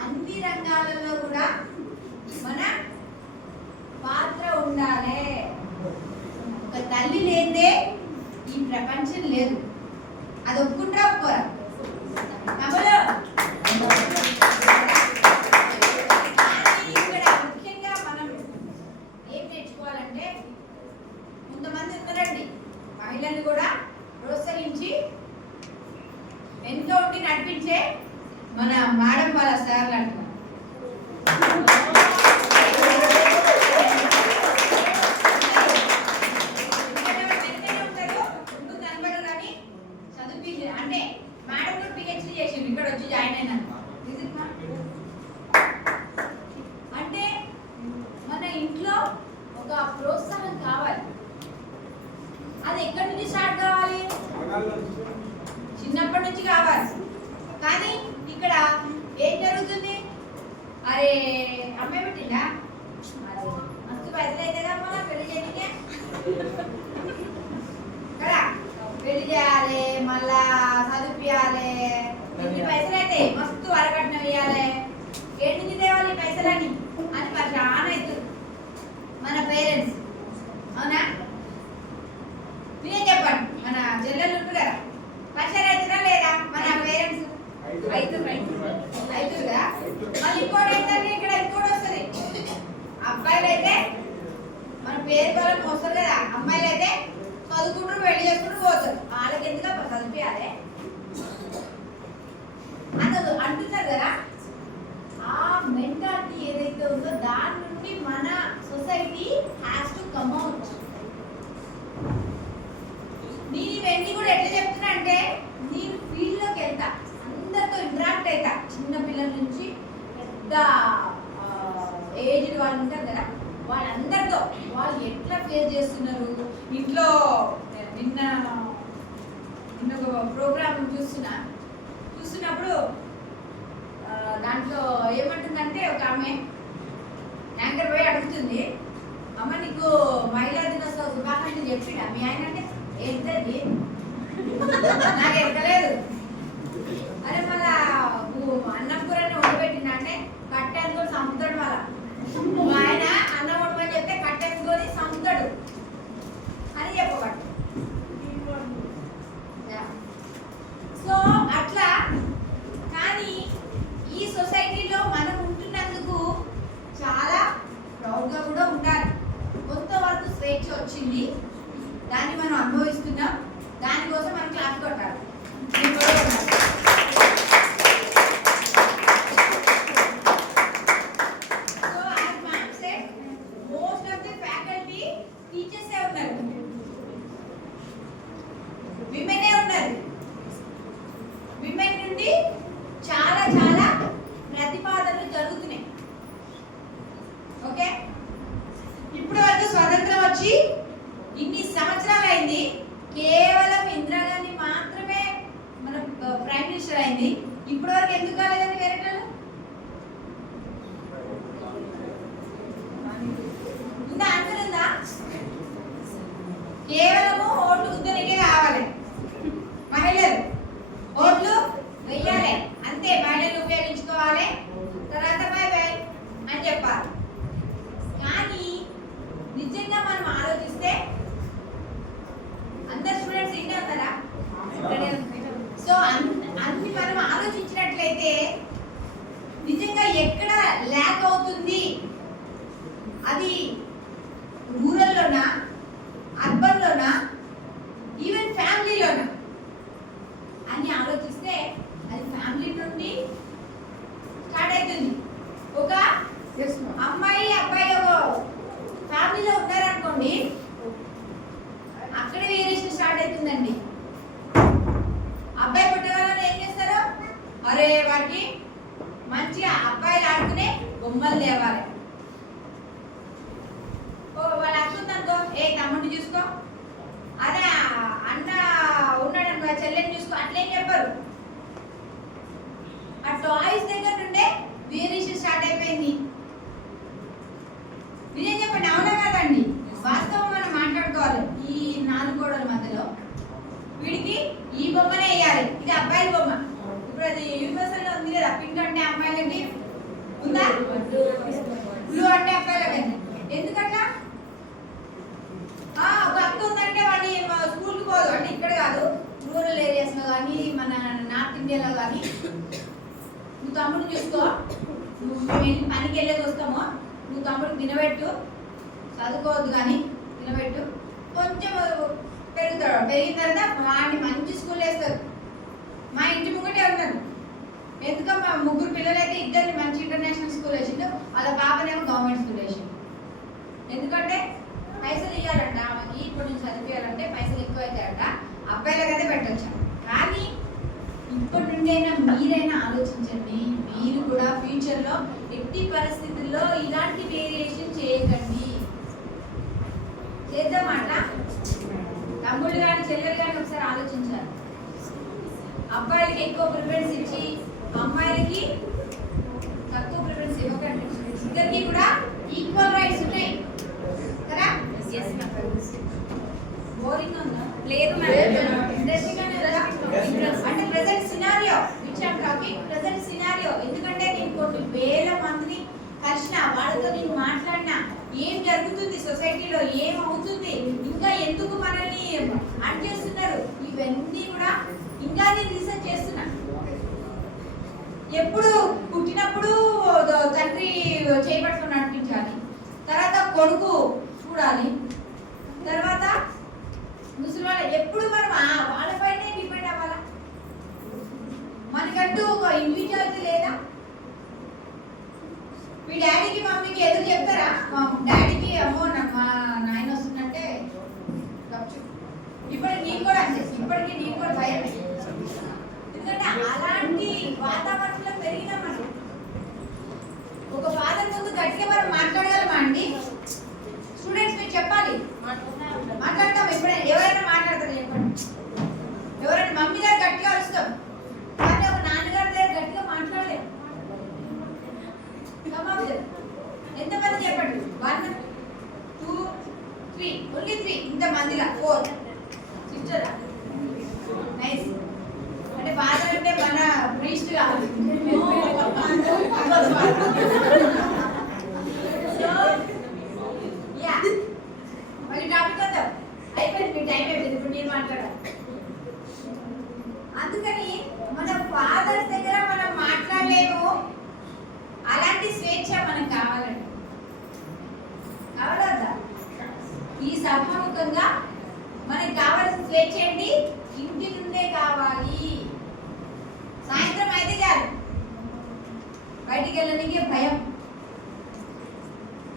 అన్ని రంగాలలో కూడా మన పాత్ర ఉండాలి. ఒక తల్లి లేదే ఈ ప్రపంచం లేదు. అది ఒప్పుకుంటారా ఒప్పుకోరా? ఇక్కడ ముఖ్యంగా మనం ఏం నేర్చుకోవాలంటే, కొంతమంది ఉన్నారండి మహిళలు కూడా ప్రోత్సహించి ఎంతో ఉండి నడిపించే మన మేడం వాళ్ళ సార్లు అంటున్నారు. అంటే మేడం కూడా పిహెచ్డి చేసింది, ఇక్కడ వచ్చి జాయిన్ అయినాను. అంటే మన ఇంట్లో ఒక ప్రోత్సాహం కావాలి. అది ఎక్కడి నుంచి స్టార్ట్ కావాలి? చిన్నప్పటి నుంచి కావాలి. కానీ ఇక్కడ ఏం జరుగుతుంది? అరే అమ్మాయి పెట్టిందా, అరే మస్తు పైసలు అవుతుందా మన పెళ్లి చేయనికే కదా, పెళ్లి చేయాలి, మళ్ళా చదివియాలి, ఇన్ని పైసలు అయితే మస్తు వరకట్నం ఇవ్వాలి, ఏడు నుంచి తేవాలి పైసలని అని మరి చాలా అవుతుంది మన పేరెంట్స్. అవునా? మీరే చెప్పండి, మన చెల్లెలు ఉంటుంది కదా, పైసలు అవుతున్నా లేదా మన పేరెంట్స్? అవుతుందా? మళ్ళీ ఇంకోటి ఏంటంటే ఇక్కడ ఇంకోటి వస్తుంది. అబ్బాయిలు అయితే మన పేరు బలం వస్తుంది కదా, అమ్మాయిలు అయితే చదువుకుంటూ పెళ్లి చేసుకుంటూ పోతారు. వాళ్ళకి ఎందుకు చదివియాలి అన్నది అంటున్నారు కదా. ఆ మెంటాలిటీ ఏదైతే ఉందో దాని నుండి మన society has to come out. నేను ఇవన్నీ కూడా ఎట్లా చెప్తున్నా అంటే, నేను ఫీల్డ్లోకి వెళ్తా, అందరితో ఇంటరాక్ట్ అవుతా, చిన్న పిల్లల నుంచి పెద్ద ఏజ్డ్ వాళ్ళు ఉంటారు కదా, వాళ్ళందరితో వాళ్ళు ఎట్లా ఫేస్ చేస్తున్నారు. ఇంట్లో నిన్న ఒక ప్రోగ్రామ్ చూస్తున్నప్పుడు దాంట్లో ఏమంటుందంటే, ఒక ఆమె యాంకర్ పోయి అడుగుతుంది, అమ్మ నీకు మహిళా దినోత్సవ శుభాకాంక్షలు చెప్పిండా మీ ఆయన? అంటే ఏంటది నాకు ఎక్కలేదు. అరే మళ్ళా అన్నం కూరని వండిపెట్టింది అంటే కట్టెనుకొని సంపుతాడు. వాళ్ళ ఆయన అన్నం వండమని చెప్తే కట్టెనుకొని సంపుతాడు అని చెప్పబట్టు. సో అట్లా. కానీ ఈ సొసైటీలో మనం ఉంటున్నందుకు చాలా ప్రౌడ్గా కూడా ఉండాలి. కొంతవరకు స్వేచ్ఛ వచ్చింది, దాన్ని మనం అనుభవిస్తున్నాం. దానికోసం మనం క్లాస్ కొట్టాలి. So as ma'am said, most of the faculty టీచర్సే ఉన్నారు, విమెనే ఉన్నారు. విమెన్ నుండి చాలా చాలా ప్రతిపాదనలు జరుగుతున్నాయి. ఓకే, ఇప్పుడు వరకు స్వతంత్రం వచ్చి ఇన్ని సంవత్సరాలు అయింది. కేవలం ఇందిరాగాంధీ మాత్రమే మన ప్రైమ్ మినిస్టర్ అయింది. ఇప్పటి వరకు ఎందుకు కాలేదండి వేరే వాళ్ళు? ఉందా? ఆన్సర్ ఉందా? కేవలము ఓట్లు గుద్దనికే కావాలి. మహిళలు ఓట్లు వెయ్యాలి అంతే, మహిళలు ఉపయోగించుకోవాలి, తర్వాత బై బై అని చెప్పాలి. కానీ నిజంగా మనం ఆలోచిస్తే అందరు స్టూడెంట్స్ ఇక్కడే ఉంటారా? సో అన్ని మనం ఆలోచించినట్లయితే నిజంగా ఎక్కడ ల్యాక్ అవుతుంది, అది రూరల్లోనా, అర్బన్లోనా, ఈవెన్ ఫ్యామిలీలోనా అని ఆలోచిస్తే అది ఫ్యామిలీ నుండి స్టార్ట్ అవుతుంది. ఒక అమ్మాయి అబ్బాయి ఒక ఫ్యామిలీలో ఉన్నారనుకోండి, అక్కడే వేరియేషన్ స్టార్ట్ అవుతుందండి. అబ్బాయి పుట్టగానే ఏం చేస్తారు? అరే వాడికి మంచిగా అబ్బాయిలు ఆడుకునే బొమ్మలు తేవాలి, ఏ తమ్ముడిని చూసుకో, అదే అన్న ఉన్నాడు అనుకో చెల్లెని చూసుకో, అట్లేం చెప్పరు. ఆ టాయ్స్ దగ్గర నుండే వేరియేషన్ స్టార్ట్ అయిపోయింది. నిజం చెప్పండి, అవునా కాదండి? వాస్తవం మనం మాట్లాడుకోవాలి. ఈ 4 గోడల మధ్యలో వీడికి ఈ బొమ్మనే వేయాలి, ఇది అబ్బాయిల బొమ్మ. ఇప్పుడు అది యూనివర్సల్ లో ఉంది కదా, పింక్ అంటే అమ్మాయిలకి ఉందా, బ్లూ అంటే అబ్బాయిలకి. ఎందుకట్లా? ఒక అక్క ఉందంటే వాడి స్కూల్కి పోదు అంటే ఇక్కడ కాదు, రూరల్ ఏరియాస్ లో కానీ మన నార్త్ ఇండియాలో కానీ, నువ్వు తమ్ముడు చూసుకో, నువ్వు వెళ్ళి పనికి వెళ్ళేది వస్తామో, నువ్వు తమ్ముడు తినబెట్టు, చదువుకోవద్దు కానీ తినబెట్టు, కొంచెం పెరుగుతాడు. పెరిగిన తర్వాత వాడిని మంచి స్కూల్ వేస్తారు. మా ఇంటి ముంగటే ఉన్నారు. ఎందుకమ్మా 3 పిల్లలైతే 2 మంచి ఇంటర్నేషనల్ స్కూల్ వేసిండు, వాళ్ళ పాపనేమో గవర్నమెంట్ స్కూల్ వేసిండు. ఎందుకంటే పైసలు ఇవ్వాలంట ఆమెకి, ఇప్పుడు నుంచి చదివించాలంటే పైసలు ఎక్కువ అవుతాయంట, అబ్బాయిలకైతే పెట్టచ్చు. కానీ ఇప్పటి నుండైనా మీరైనా ఆలోచించండి, మీరు కూడా ఫ్యూచర్లో ఎట్టి పరిస్థితుల్లో ఇలాంటి వేరియేషన్ చేయకండి. చేద్దామాట తమ్ముళ్ళు కానీ చెల్లెలు కానీ ఒకసారి ఆలోచించాలి. అబ్బాయిలకి ఎక్కువ ప్రిఫరెన్స్ ఇచ్చి అమ్మాయిలకి తక్కువ ప్రిఫరెన్స్ ఇవ్వకండి. ఇద్దరికి కూడా ఈక్వల్ రైట్స్ ఉన్నాయి కదా? బోరింగ్ ఉందా? లేదు మేడం, ఇంట్రెస్టింగ్ అంటే present scenario which I'm talking, present scenario. ఎందుకంటే నేను కొన్ని వేల మందిని కలిసిన, వాళ్ళతో నేను మాట్లాడినా, ఏం జరుగుతుంది సొసైటీలో, ఏం అవుతుంది, ఇంకా ఎందుకు మనల్ని అడ్చేస్తున్నారు, ఇవన్నీ కూడా ఇంకా నేను రీసెర్చ్ చేస్తున్నా. ఎప్పుడు పుట్టినప్పుడు తండ్రి చేపట్టుకుని నడిపించాలి, తర్వాత కొడుకు చూడాలి, తర్వాత ముసలి వాళ్ళ ఎప్పుడు మనం వాళ్ళపైనే డిపెండ్ అవ్వాలా? మనకంటూ ఒక ఇండివిజువాలిటీ లేదా? మీ డాడీకి మమ్మీకి ఎదురు చెప్తారా? మా డాడీకి అమ్మో నాకు మా నాయన వస్తుందంటే ఇప్పటికి నీకు కూడా అంటే ఇప్పటికీ నీకు కూడా భయం. ఎందుకంటే అలాంటి వాతావరణంలో పెరిగినా మనం ఒక ఫాదర్ ముందు గట్టిగా మనం మాట్లాడగలమా అండి? స్టూడెంట్స్ మీరు చెప్పాలి, మాట్లాడతాం. ఎప్పుడైనా ఎవరైనా మాట్లాడతారు చెప్పండి. ఎవరైనా మమ్మీ గారు గట్టిగా అరుస్తాం, కానీ ఒక నాన్నగారి దగ్గర గట్టిగా మాట్లాడలేము. ఎంతమంది చెప్పండి? 1 2 3, ఓన్లీ 3, ఇంతమందిలా 4 సిస్టర్. నైస్. అంటే ఫాదర్ అంటే మన ప్రీస్ట్ కాదు. సో యా, మరి టాపిక్ వద్దాం. అయిపోయింది, మీ టైం అయిపోయింది, ఇప్పుడు మీరు మాట్లాడాలి. అందుకని మన ఫాదర్స్ దగ్గర మనం మాట్లాడలేము. అలాంటి స్వేచ్ఛ మనకు కావాలండి, కావాలద్దా? ఈ సభాముఖంగా మనకి కావాల్సిన స్వేచ్ఛ ఏంటి? ఇంటి నుండే కావాలి. సాయంత్రం అయితే చాలు, బయటికి వెళ్ళడానికి భయం.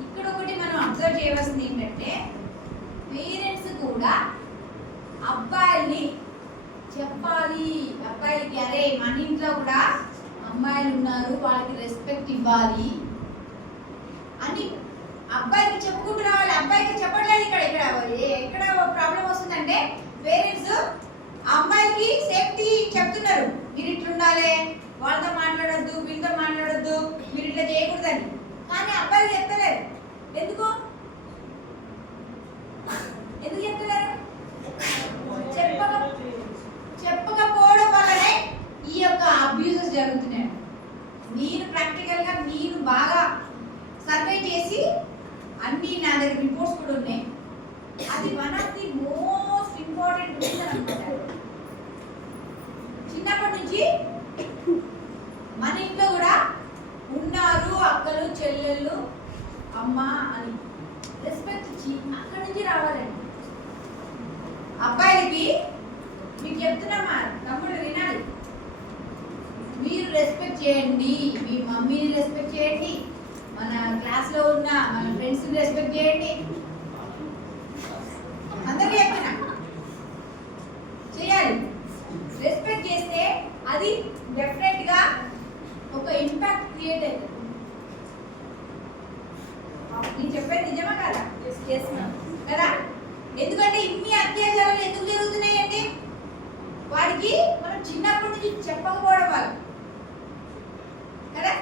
ఇక్కడ ఒకటి మనం అబ్జర్వ్ చేయవలసింది ఏంటంటే, పేరెంట్స్ కూడా అబ్బాయిల్ని చెప్పాలి, అబ్బాయిలకి అరే మన ఇంట్లో కూడా అమ్మాయిలు ఉన్నారు, వాళ్ళకి రెస్పెక్ట్ ఇవ్వాలి అని అబ్బాయికి చెప్పుకుంటూ రావాలి. అబ్బాయికి చెప్పట్లేదు. ఎక్కడ ప్రాబ్లం వస్తుందంటే, పేరెంట్స్ అమ్మాయికి సేఫ్టీ చెప్తున్నారు, మీరు ఇట్లా ఉండాలి, వాళ్ళతో మాట్లాడొద్దు, వీళ్ళతో మాట్లాడొద్దు, మీరు ఇట్లా చేయకూడదని. కానీ అబ్బాయిలు చెప్తలేరు. ఎందుకు చెప్తున్నారు? చెప్పకపోవడం వల్లనే ఈ యొక్క అబ్యూజెస్ జరుగుతున్నాయి. నేను ప్రాక్టికల్ గా నేను బాగా సర్వే చేసి అన్ని నా దగ్గర రిపోర్ట్స్ కూడా ఉన్నాయి. అది one of the most important reason అన్నమాట. చిన్నప్పటి నుంచి మన ఇంట్లో కూడా ఉన్నారు అక్కలు చెల్లెళ్ళు అమ్మ అని రెస్పెక్ట్ ఇచ్చి అక్కడి నుంచి రావాలండి. అబ్బాయిలకి మీకు చెప్తున్నామా, తమ్ముడు వినాలి, మీరు రెస్పెక్ట్ చేయండి, మీ మమ్మీని రెస్పెక్ట్ చేయండి, మన క్లాస్లో ఉన్న మన ఫ్రెండ్స్ని రెస్పెక్ట్ చేయండి. అందరికీ చెప్తున్నా చేయాలి. రెస్పెక్ట్ చేస్తే అది డెఫినెట్గా ఒక ఇంపాక్ట్ క్రియేట్ అవుతుంది. నేను చెప్పేది నిజమా కదా? కదా అత్యాచారాలు ఎందుకు జరుగుతున్నాయండి? వాడికి మనం చిన్నప్పటి నుంచి చెప్పకపోవడం వల్ల కదా.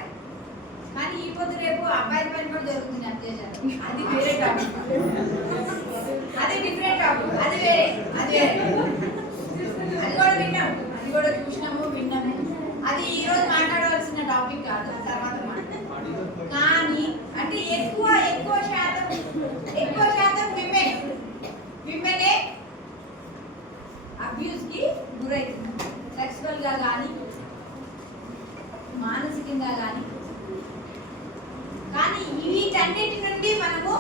కానీ ఈ పొద్దు రేపు అబ్బాయి పైన కూడా జరుగుతుంది అత్యాచారం. అది వేరే టాపిక్, అది డిఫరెంట్ టాపిక్, అది వేరే. అది కూడా విన్నాం, అది కూడా చూసినాము, విన్నాము. అది ఈరోజు మాట్లాడవలసిన టాపిక్ కాదు, తర్వాత కానీ అంటే ఎక్కువ శాతం విమెనే అబ్యూస్ కి గురవుతున్నారు. సెక్సువల్ గా కానీ మానసికంగా కానీ వీటన్నిటి నుండి మనము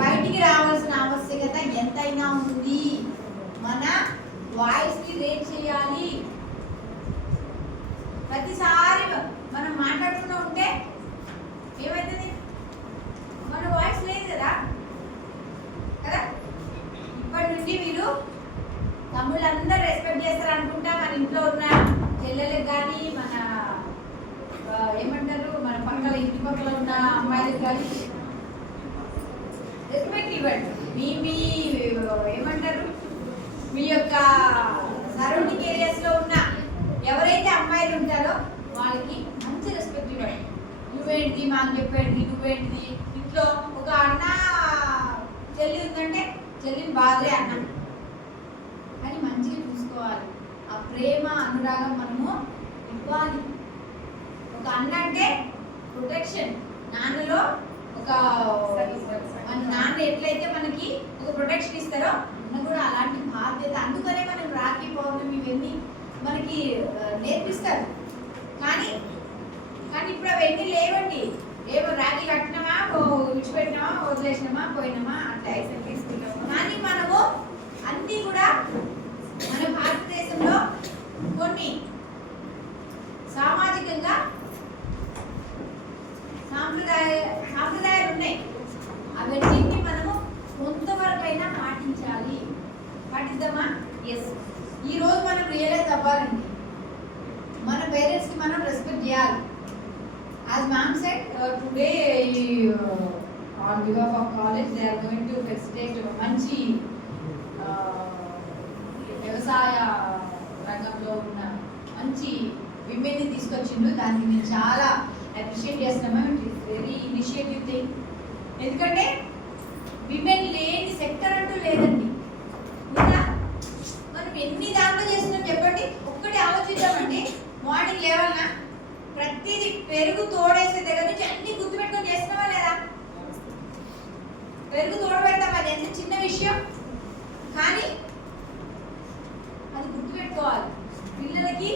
బయటికి రావాల్సిన ఆవశ్యకత ఎంతైనా ఉంది. మన వాయిస్ ని రేట్ చేయాలి. ప్రతిసారి మనం మాట్లాడుతూ ఉంటే ఏమవుతుంది? మన వాయిస్ లేదు కదా. ఇప్పటి నుండి మీరు తమ్ముళ్ళందరూ రెస్పెక్ట్ చేస్తారు అనుకుంటా. మన ఇంట్లో ఉన్న చెల్లెలకు కానీ, మన ఏమంటారు, మన పక్కన ఇంటి పక్కల ఉన్న అమ్మాయిలకు కానీ రెస్పెక్ట్ ఇవ్వండి. మీ ఏమంటారు, మీ యొక్క సరౌండింగ్ ఏరియాస్ లో ఉన్న ఎవరైతే అమ్మాయిలు ఉంటారో వాళ్ళకి మంచి రెస్పెక్ట్ ఇవ్వండి. నువ్వేంటి మాకు చెప్పేది, నువ్వేంటిది. ఇంట్లో ఒక అన్న చెల్లి ఉందంటే చెల్లిని బాధలే అన్న, కానీ మంచిగా చూసుకోవాలి. ఆ ప్రేమ అనురాగం మనము ఇవ్వాలి. ఒక అన్న అంటే ప్రొటెక్షన్. నాన్నలో ఒక మన నాన్న ఎట్లయితే మనకి ఒక ప్రొటెక్షన్ ఇస్తారో అన్న కూడా అలాంటి బాధ్యత. అందుకనే మనం రాఖీ పౌర్ణమి ఇవన్నీ మనకి నేర్పిస్తారు. కానీ ఇప్పుడు అవన్నీ లేవండి. ఏమో రాఖీ కట్టినామా, విడిచిపెట్టినామా, వదిలేసినామా, పోయినామా అట్లా తీసుకున్నాము. కానీ మనము అన్నీ కూడా మన భారతదేశంలో కొన్ని సామాజికంగా సాంప్రదాయాలు ఉన్నాయి. అవన్నింటినీ మనము కొంతవరకైనా పాటిద్దామా? ఎస్. ఈ రోజు మనం రియలైజ్ అవ్వాలండి, మన పేరెంట్స్ కి మనం రెస్పెక్ట్ చేయాలి. As ma'am said, today on behalf of college they are going to felicitate మంచి వ్యవసాయ రంగంలో ఉన్న మంచి విమెన్ ని తీసుకొచ్చిండు. దానికి నేను చాలా అప్రిషియేట్ చేస్తున్నాము. It is very initiative thing. ఎందుకంటే విమెన్ లేని సెక్టర్ అంటూ లేదండి. ఇంకా మనం ఎన్ని దాంట్లో చేస్తున్నాం చెప్పండి. ఒక్కటి ఆలోచిద్దామండి. మార్నింగ్ లేవాలన్నా ప్రతిదీ పెరుగు తోడేసే దగ్గర నుంచి అన్ని గుర్తుపెట్టుకొని చేస్తున్నావా లేదా? పెరుగు తోడబెడతాం, అది ఎంత చిన్న విషయం, కానీ అది గుర్తుపెట్టుకోవాలి. పిల్లలకి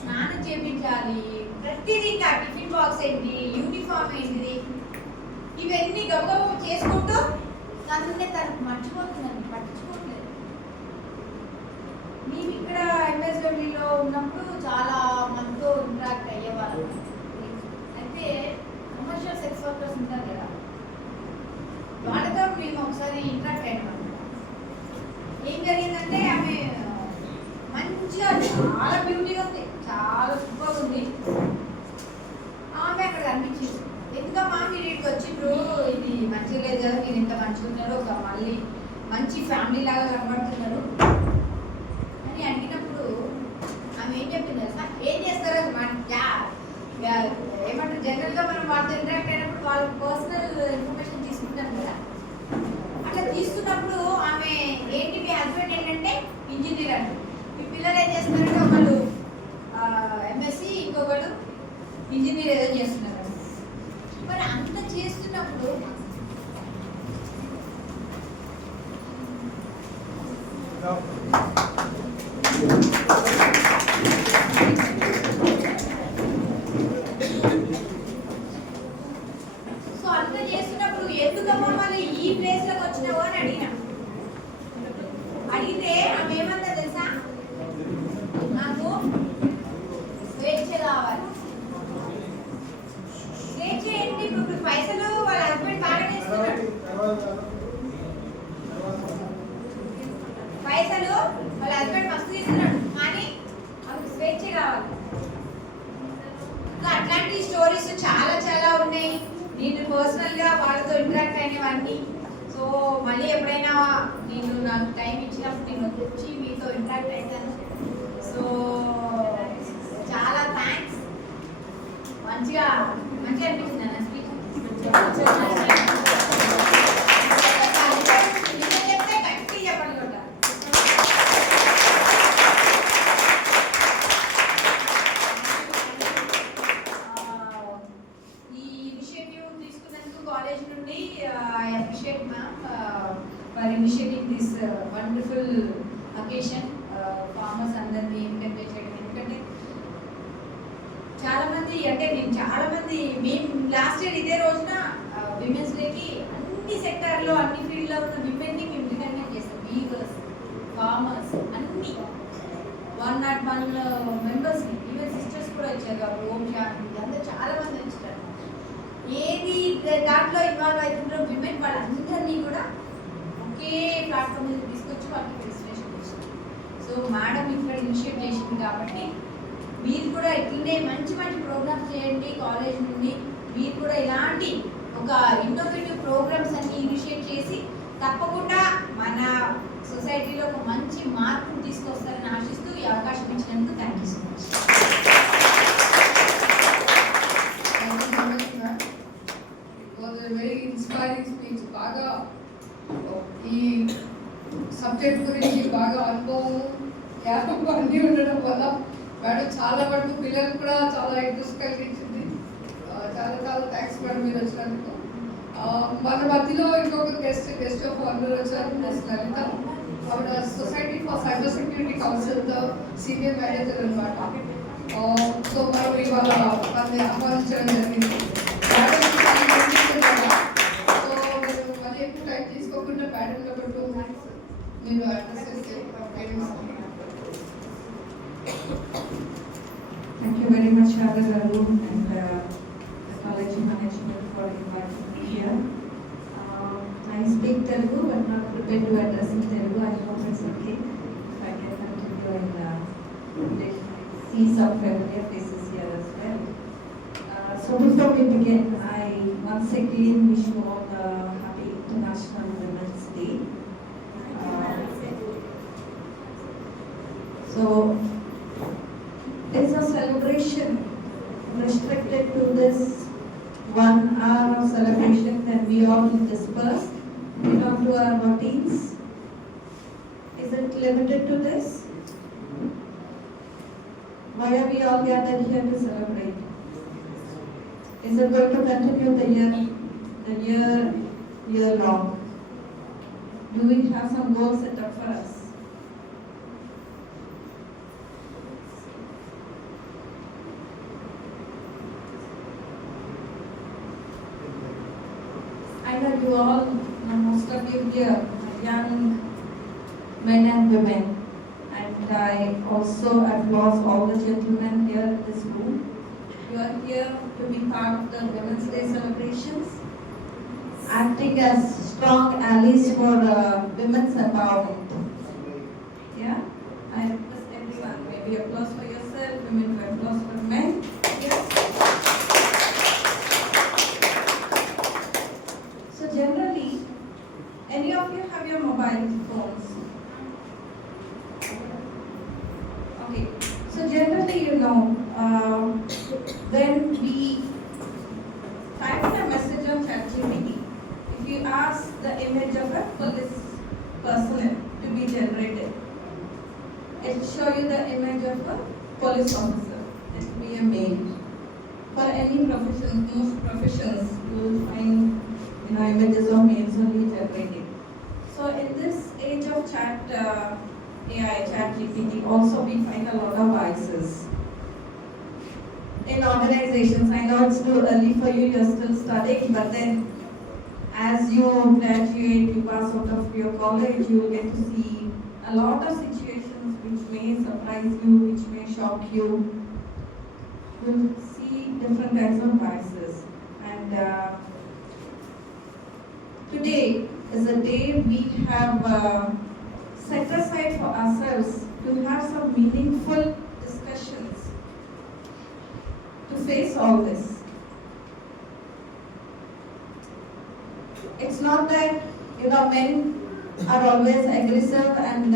స్నానం చేయించాలి, ప్రతిదీ. ఇంకా టిఫిన్ బాక్స్ ఏంటి, యూనిఫామ్ ఏంటిది, ఇవన్నీ గబగబ చేసుకుంటూ తననే తనకు మర్చిపోతుందండి, పట్టించుకోవట్లేదు. మేము ఇక్కడ ఎంఎస్డబ్ల్యూలో ఉన్నప్పుడు చాలా మందితో ఇంటరాక్ట్ అయ్యేవాళ్ళం. అయితే కమర్షియల్ సెక్స్ వర్కర్స్ ఉంటారు కదా, వాళ్ళతో మేము ఒకసారి ఇంటరాక్ట్ అయినాం. ఏం జరిగిందంటే ఆమె మంచిగా చాలా బ్యూటీగా ఉంది, చాలా సూపర్ ఉంది. ఆమె అక్కడ కనిపించింది. ఎందుకమ్మా మీరు ఇక్కడికి వచ్చిండ్రు, ఇది మంచిగా లేదు కదా, మీరు ఇంత మంచిగా ఉన్నారు, ఒక మళ్ళీ మంచి ఫ్యామిలీ లాగా కనబడుతున్నారు అని అడిగినప్పుడు ఆమె ఏం చెప్పింది తెలుసా? ఏం చేస్తారు ఏమంటారు, జనరల్గా మనం వాళ్ళతో ఇంటరాక్ట్ అయినప్పుడు వాళ్ళ పర్సనల్ ఇన్ఫర్మేషన్ తీసుకుంటాం కదా. అట్లా తీసుకున్నప్పుడు ఆమె ఏంటి, మీ హస్బెండ్ ఏంటంటే ఇంజనీర్ అండి, మీ పిల్లలు ఏం చేస్తున్నారంటే ఒకళ్ళు ఎంఎస్సి, ఇంకొకళ్ళు ఇంజనీర్ ఏదో చేస్తున్నారు. మరి అంత చేస్తున్నప్పుడు ఎందుకమ్మా మళ్ళీ ఈ ప్లేస్ లోకి వచ్చినావు అని అడిగితే ఆమె ఏమన్నా తెలుసా, నాకు స్వేచ్ఛ కావాలి. స్వేచ్ఛ ఏంటి? ఇప్పుడు పైసలు వాళ్ళ హస్బెండ్ బాగా చేస్తున్నాడు, పైసలు వాళ్ళ హస్బెండ్ మస్తు తీస్తున్నాడు, కానీ ఆమెకు స్వేచ్ఛ కావాలి. అట్లాంటి స్టోరీస్ చాలా చాలా ఉన్నాయి. నేను పర్సనల్ గా వాళ్ళతో ఇంటరాక్ట్ అయినవన్నీ. సో మళ్ళీ ఎప్పుడైనా నేను నాకు టైం ఇచ్చినప్పుడు వచ్చి మీతో ఇంటరాక్ట్ అవుతాను. సో చాలా థ్యాంక్స్. మంచిగా అనిపించింది అన్న స్పీచ్. చెప్తే గట్టి చెప్పండి కూడా. ఈ ఇనిషియేటివ్ తీసుకున్నందుకు కాలేజ్ నుండి I appreciate ma'am for initiating this wonderful occasion. Farmers అందరినీ ఎంకరేజ్ చేయడం, ఎందుకంటే చాలా మంది మేము లాస్ట్ ఇయర్ ఇదే రోజున విమెన్స్ డేకి అన్ని సెక్టార్లో అన్ని ఫీల్డ్లో ఉన్న విమెన్ని మేము రికగ్నైజ్ చేస్తాం. వీవర్స్, ఫార్మర్స్ అన్ని 101 మెంబర్స్ని, ఈవెన్ సిస్టర్స్ కూడా వచ్చారు. అప్పుడు ఓం శాంతి అందరూ చాలా మంది వచ్చారు. ఏది దాంట్లో ఇన్వాల్వ్ అవుతుంటారో విమెన్ వాళ్ళందరినీ కూడా ఒకే ప్లాట్ఫామ్ మీద తీసుకొచ్చి వాళ్ళకి రిజిస్ట్రేషన్ చేశారు. సో మేడం ఇక్కడ ఇనిషియేట్ చేసింది కాబట్టి మీరు కూడా ఇట్లనే మంచి ప్రోగ్రామ్స్ చేయండి. కాలేజ్ నుండి మీరు కూడా ఇలాంటి ఒక ఇన్నోవేటివ్ ప్రోగ్రామ్స్ అన్ని ఇనిషియేట్ చేసి తప్పకుండా మన సొసైటీలో ఒక మంచి మార్పును తీసుకొస్తారని ఆశిస్తూ ఈ అవకాశం ఇచ్చినందుకు thank you so much. Very inspiring speech. బాగా ఈ సబ్జెక్ట్ గురించి బాగా అనుభవం అన్నీ ఉండడం వల్ల మేడం చాలా మటుకు పిల్లలు కూడా చాలా ఇంట్రెస్ట్ కలిగించింది. చాలా థ్యాంక్స్ మేడం మీరు వచ్చినందుకు. మన మధ్యలో ఇంకొక గెస్ట్ ఆఫ్ ఆనర్ వచ్చారు, మిస్ లలిత. ఆవిడ society for cyber security council senior manager అనమాట. సో మనం ఇవాళ వాళ్ళని ఆహ్వానించడం జరిగింది. సో మీరు మళ్ళీ ఎక్కువ టైం తీసుకోకుండా మేడంలో ఒక 2 minutes మీరు అడ్రస్ చేస్తే Thank you very much, Shada Garu and the college management for inviting me here. I speak Telugu but not prepared to address in Telugu. I hope it's okay if I can continue in English. I see some familiar faces here as well. So before we begin, I once again wish you all a happy International Women's Day. So it's a celebration restricted to this 1 hour of celebration, then we all disperse, belong to our routines. Is it limited to this? Why are we all gathered here to celebrate? Is it going to continue the year long? Do we have some goals set up for us? I know you all, most of you here, are young men and women, and I also applaud all the gentlemen here in this room. You are here to be part of the Women's Day celebrations, acting as strong allies for women's empowerment. Yeah, I request everyone, maybe applause for yourself, women for applause for men. Yes. So generally, any of you have your mobile phones? Okay. So generally, you know, when we type in a message on ChatGPT, if you ask the image of a police personnel to be generated, it will show you the image of a police officer. It will be a male. For any profession, most professions, you will find images of males only generated. So in this age of chat AI, ChatGPT, also we find a lot of biases. In organizations, I know it's too early for you, you're still studying, but then as you graduate, you pass out of your college, you will get to see a lot of situations which may surprise you, which may shock you. You'll see different kinds of biases. And today is a day we have set aside for ourselves to have some meaningful discussions to face all this. It's not that, men are always aggressive and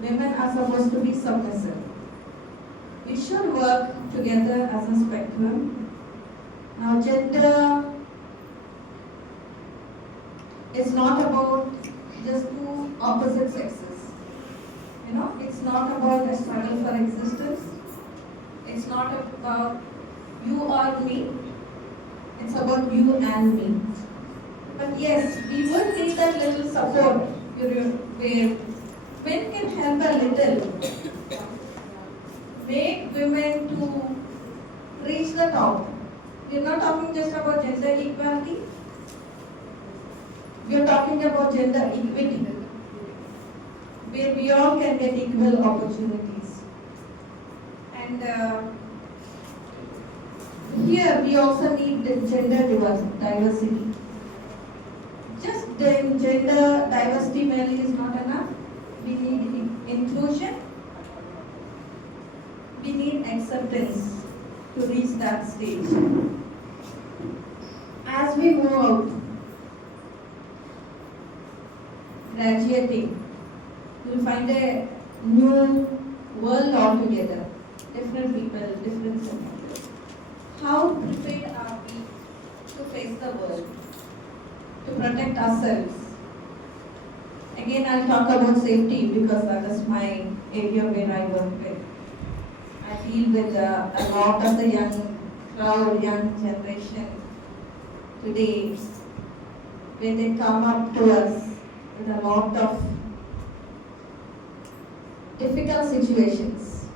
women are supposed to be submissive. We should work together as a spectrum. Now, gender is not about just two opposite sexes. You know, it's not about a struggle for existence. It's not about you or me. It's about you and me. But yes, we would need that little support where men can help a little. Make women to reach the top. We're not talking just about gender equality. We're talking about gender equity, where we all can get equal opportunities. And here we also need the gender diversity. Just gender diversity merely is not enough. We need inclusion. We need acceptance to reach that stage. As we move out, graduating, you'll find a new world altogether. Different people, different scenarios. How prepared are we to face the world? To protect ourselves? Again, I'll talk about safety because that is my area where I work with. I deal with a lot of the young crowd, young generation today, where they come up to us with a lot of difficult situations.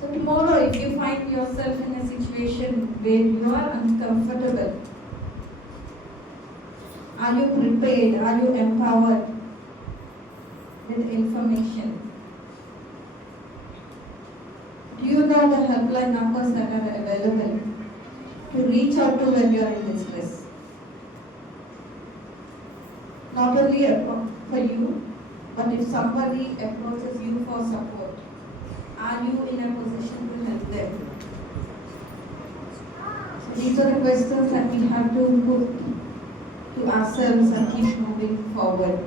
So tomorrow, if you find yourself in a situation where you are uncomfortable, are you prepared? Are you empowered with information? Do you know the helpline numbers that are available to reach out to when you are in distress? Not only for you, but if somebody approaches you for support, are you in a position to help them? So these are the questions that we have to put to ourselves and keep moving forward.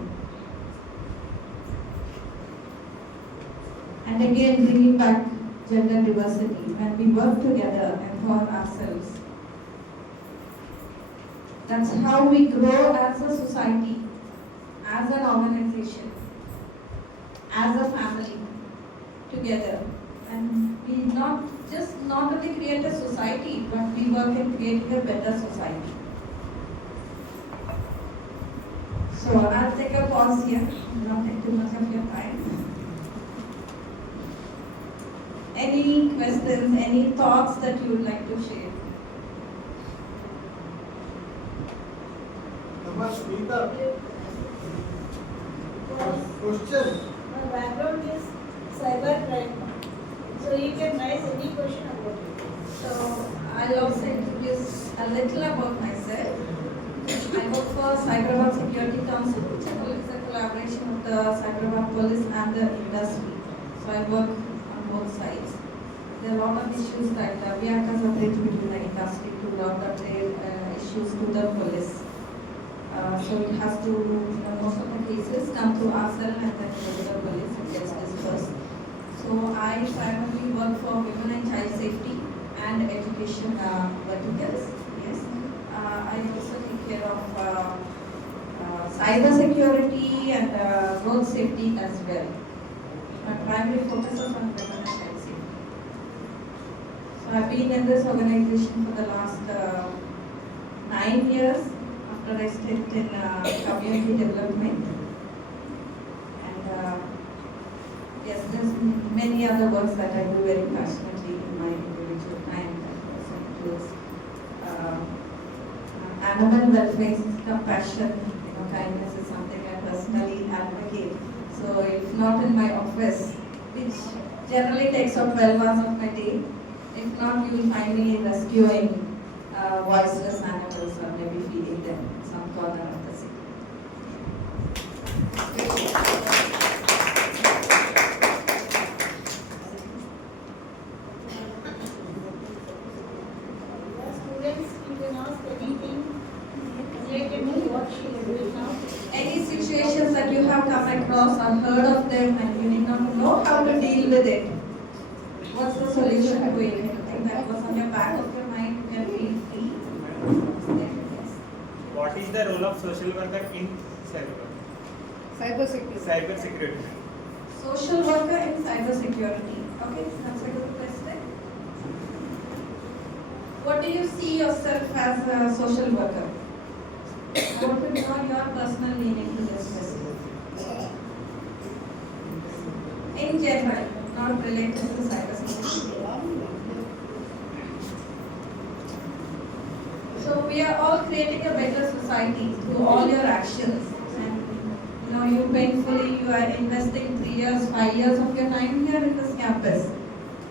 And again, bringing back gender diversity, when we work together and for ourselves, that's how we grow as a society, as an organization, as a family together. And we not only create a society, but we work in creating a better society. So I'll take a pause here, not take too much of your time. Any questions, any thoughts that you would like to share? Question. My background is cyber crime, so you can raise any question about it. So I'll also introduce a little about myself. I work for Cyberabad Security Council, which is a collaboration of the Cyberabad police and the industry. So I work on both sides. There are a lot of issues that we act as a bridge between the industry to route up their issues to the police. So it has to, most of the cases come to ourselves and then go to the police and gets dispersed. So I primarily work for women and child safety and education verticals. Yes. I also take care of cyber security and road safety as well. My primary focus is on women and child safety. So I've been in this organization for the last 9 years after I stint in community development. And yes, there's many other works that I do very passionately in my individual time. That also includes animal welfare, compassion, kindness is something I personally advocate. So if not in my office, which generally takes up 12 hours of my day, if not, you will find me rescuing voiceless animals or maybe feeding them in some corner of the city. Students, you can ask anything related to what she across or heard of them and you did not know how to deal with it. What's the solution to it? I think that was on your back of your mind. You can feel free. Yes. What is the role of social worker in Cyber security. cyber security? Social worker in cyber security. Okay, that's a good question. What do you see yourself as a social worker? What would be your personal meaning to this question? In general, not related to cyber security. So we are all creating a better society through all your actions. And you painfully, you are investing 3 years, 5 years of your time here in this campus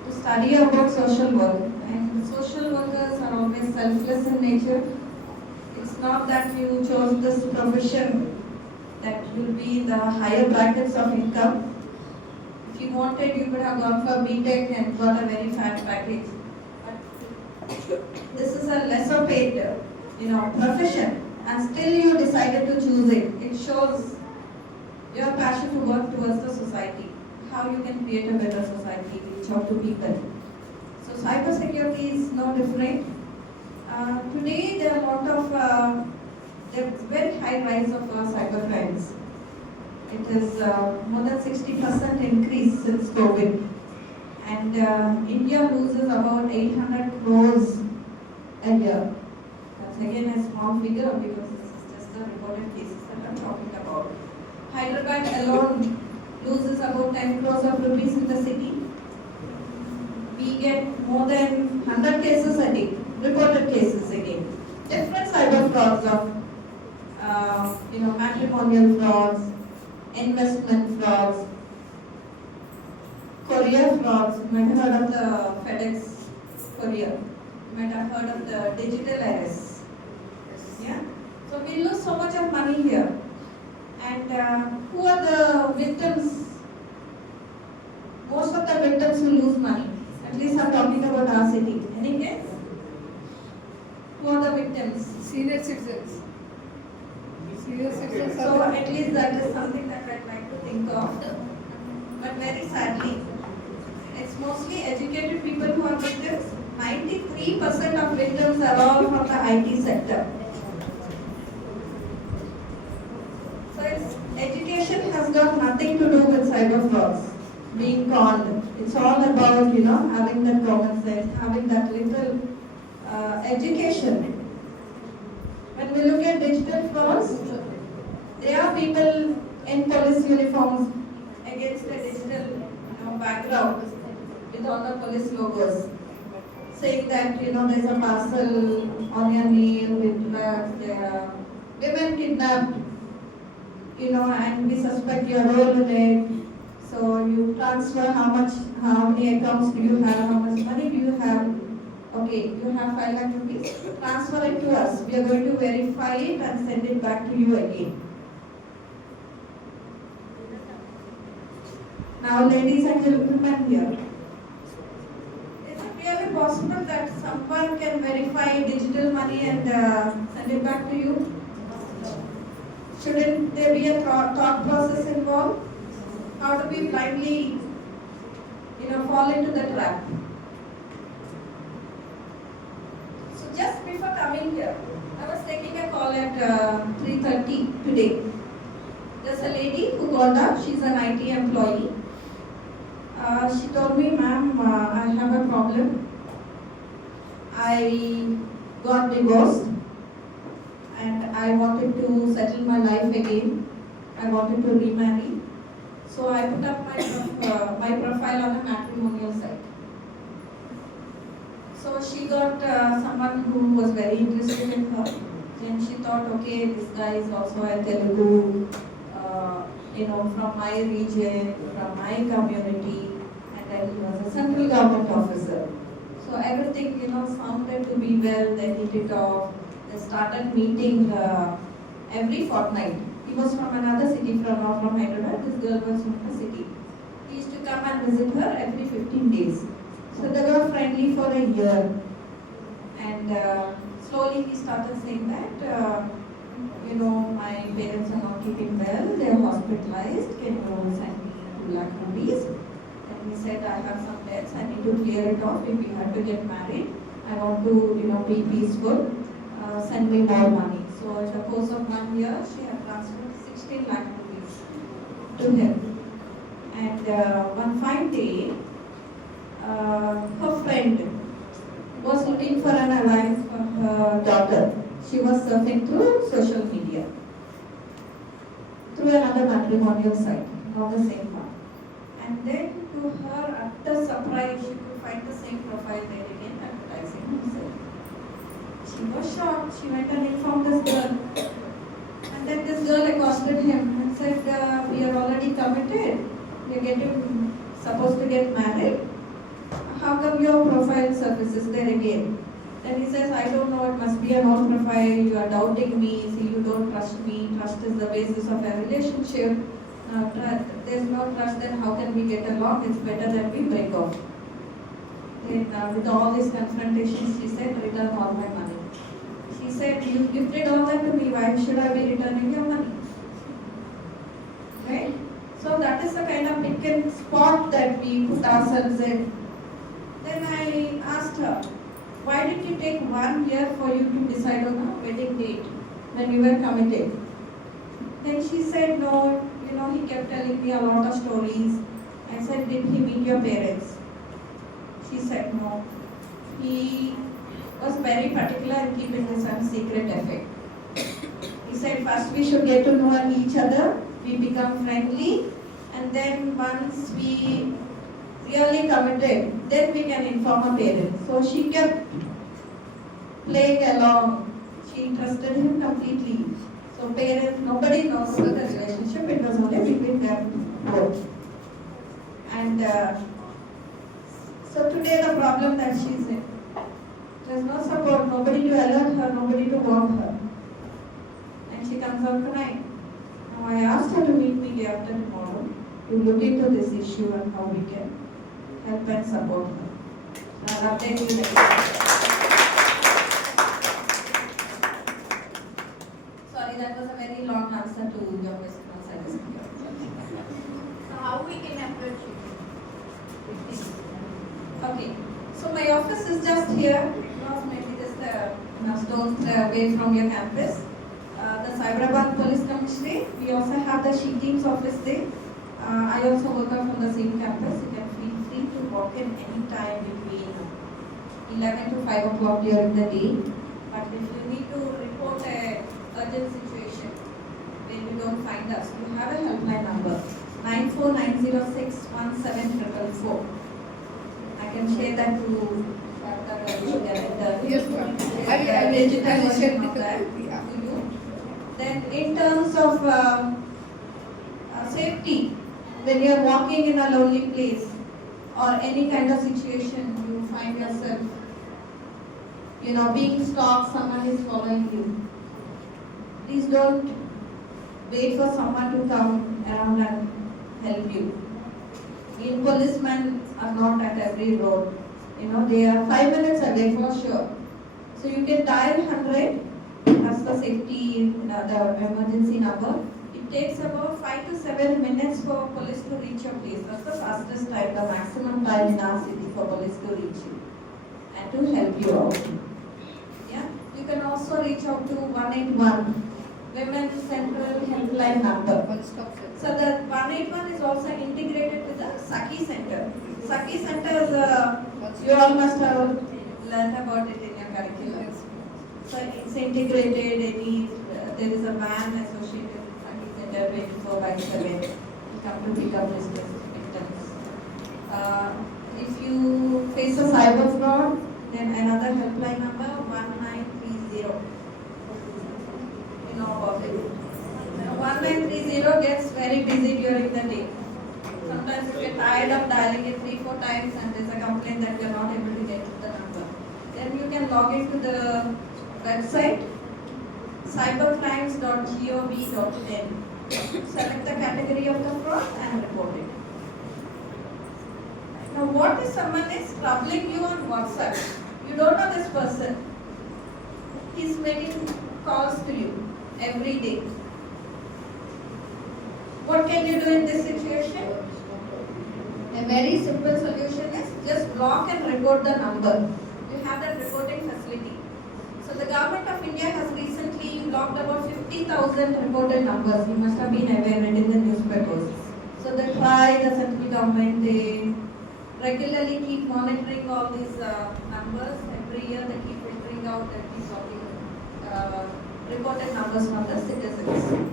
to study about social work. And social workers are always selfless in nature. It's not that you chose this profession that you'll be in the higher brackets of income. If you wanted, you could have gone for BTech and got a very fat package. But this is a lesser paid, profession, and still you decided to choose it. It shows your passion to work towards the society, how you can create a better society, reach out to people. So cyber security is no different. Today there are a lot of, there's very high rise of cyber crimes. It is more than 60% increase since COVID. And India loses about 800 crores a year. That's again a small figure because this is just the reported cases that I'm talking about. Hyderabad alone loses about 10 crores of rupees in the city. We get more than 100 cases a day, reported cases again. Different cyber frauds of, matrimonial frauds, investment frauds, courier frauds. You might have heard of the FedEx courier. You might have heard of the digital arrests. Yeah. So we lose so much of money here. And who are the victims? Most of the victims who lose money. At least I'm talking about our city. Any guess? Who are the victims? Senior citizens. Senior citizens So are at least that is something that I'd like to think of. But very sadly, it's mostly educated people who are victims. 93% of victims are all from the IT sector. So education has got nothing to do with cyber frauds, being conned. It's all about, having that common sense, having that little education. When we look at digital frauds, there are people in police uniforms against the digital background with all the police logos, saying that there's a parcel on your name with drugs, there are women kidnapped, and we suspect your role in it. So you transfer how many accounts do you have, how much money do you have. Okay, you have 5 lakh rupees, transfer it to us. We are going to verify it and send it back to you again. Now, ladies and gentlemen here, is it really possible that someone can verify digital money and send it back to you? Shouldn't there be a thought process involved? How do we blindly, fall into the trap? So just before coming here, I was taking a call at 3:30 today. There's a lady who called up. She's an IT employee. She told me, ma'am, I have a problem. I got divorced and I wanted to settle my life again. I wanted to remarry. So I put up my profile on a matrimonial site. So she got someone who was very interested in her. Then she thought, okay, this guy is also a Telugu, from my region, from my community, and then he was a central government officer. So everything, sounded to be well. They hit it off. They started meeting every fortnight. He was from another city, not from Hyderabad. This girl was from the city. He used to come and visit her every 15 days. So they were friendly for a year. And slowly he started saying that, my parents are not keeping well, they are hospitalized, can you send me 2 lakh rupees? And he said, I have some debts, I need to clear it off if we have to get married. I want to, be peaceful, send me more money. So in the course of 1 year, she had transferred 16 lakh rupees to him. And one fine day, her friend was looking for an alliance for her daughter. She was surfing through social media, through another matrimonial site, not the same one. And then to her utter surprise, she could find the same profile there again, advertising himself. She was shocked. She went and informed this girl. And then this girl accosted him and said, we are already committed. We are supposed to get married. How come your profile surfaces there again? Then he says, I don't know, it must be an old profile, you are doubting me, see, you don't trust me, trust is the basis of a relationship. There's no trust, then how can we get along? It's better that we break off. Then with all these confrontations, she said, return all my money. She said, you gifted all that to me, why should I be returning your money? Right? So that is the kind of pick and spot that we put ourselves in. Then I asked her, why did it take 1 year for you to decide on a wedding date when you were committed? Then she said, no, he kept telling me a lot of stories. I said, did he meet your parents? She said, no. He was very particular in keeping this a secret affair. He said, first we should get to know each other, we become friendly, and then once we really committed, then we can inform our parents. So she kept playing along. She trusted him completely. So parents, nobody knows the relationship, it was only between them both. And so today the problem that she's in, there's no support, nobody to alert her, nobody to warn her. And she comes out crying. Now I asked her to meet me day after tomorrow to look into this issue and how we can help and support her. I'll update you next time. Sorry, that was a very long answer to your question on cybersecurity. So how we can approach it? Okay, so my office is just here, maybe just a stone's throw away from your campus. The Cyberabad Police Commissary. We also have the She Team's office there. I also work out from the same campus. You can feel free to walk in any time between 11 to 5 o'clock during the day. But if you need to report a urgent situation when you don't find us, you have a helpline number 9490617444. I can share that to Yes, ma'am. I will digital share version with of that you. Yeah. to you. Then in terms of safety, when you are walking in a lonely place or any kind of situation, you find yourself, being stalked, someone is following you. Please don't wait for someone to come around and help you. Policemen are not at every road. They are 5 minutes away for sure. So you can dial 100. That's the safety, the emergency number. It takes about 5 to 7 minutes for police to reach your place. That's the fastest time, the maximum time in our city for police to reach you and to help you out. Yeah, you can also reach out to 181, Women's Central Helpline number. One stop center. So the 181 is also integrated with the Saki Center. Saki Center is you all must have learned about it in your curriculum. So it's integrated, there is a van associated with Saki Center 24/7 to come to pick up victims. If you face a cyber fraud, then another helpline number 1930. You know about it. 1930 gets very busy during the day. Sometimes you get tired of dialing it 3-4 times and there's a complaint that you're not able to get to the number. Then you can log into the website cybercrimes.gov.in. Select the category of the fraud and report it. Now what if someone is troubling you on WhatsApp? You don't know this person. He's making calls to you. every day. What can you do in this situation? A very simple solution is just block and report the number. You have that reporting facility. So the government of India has recently blocked about 50,000 reported numbers. You must have been aware it in the newspapers. So the TRAI, the central government, they regularly keep monitoring all these numbers. Every year they keep filtering out and keep blocking reported numbers from the citizens.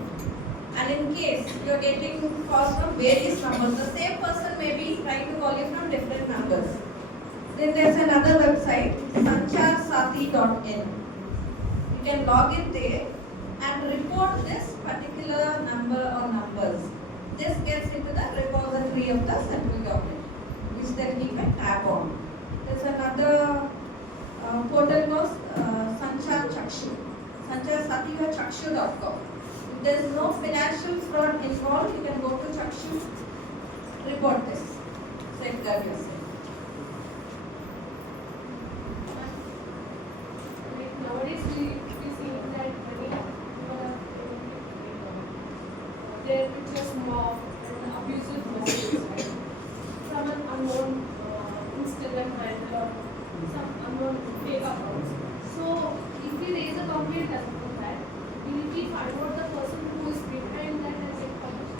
And in case you are getting calls from various numbers, the same person may be trying to call you from different numbers. Then there's another website, sancharsati.in. You can log in there and report this particular number or numbers. This gets into the repository of the central government, which they keep a tab on. There's another portal called Sanchar Chakshu, sancharsati.chakshu.com. If there's no financial fraud involved, you can go to Chakshu, report this, safeguard yourself. Nowadays we see that many their pictures mock and abusive messages, right? From an unknown Instagram handle or some unknown fake accounts. So if we raise a complaint as of that, will we find out the person who is behind that as information?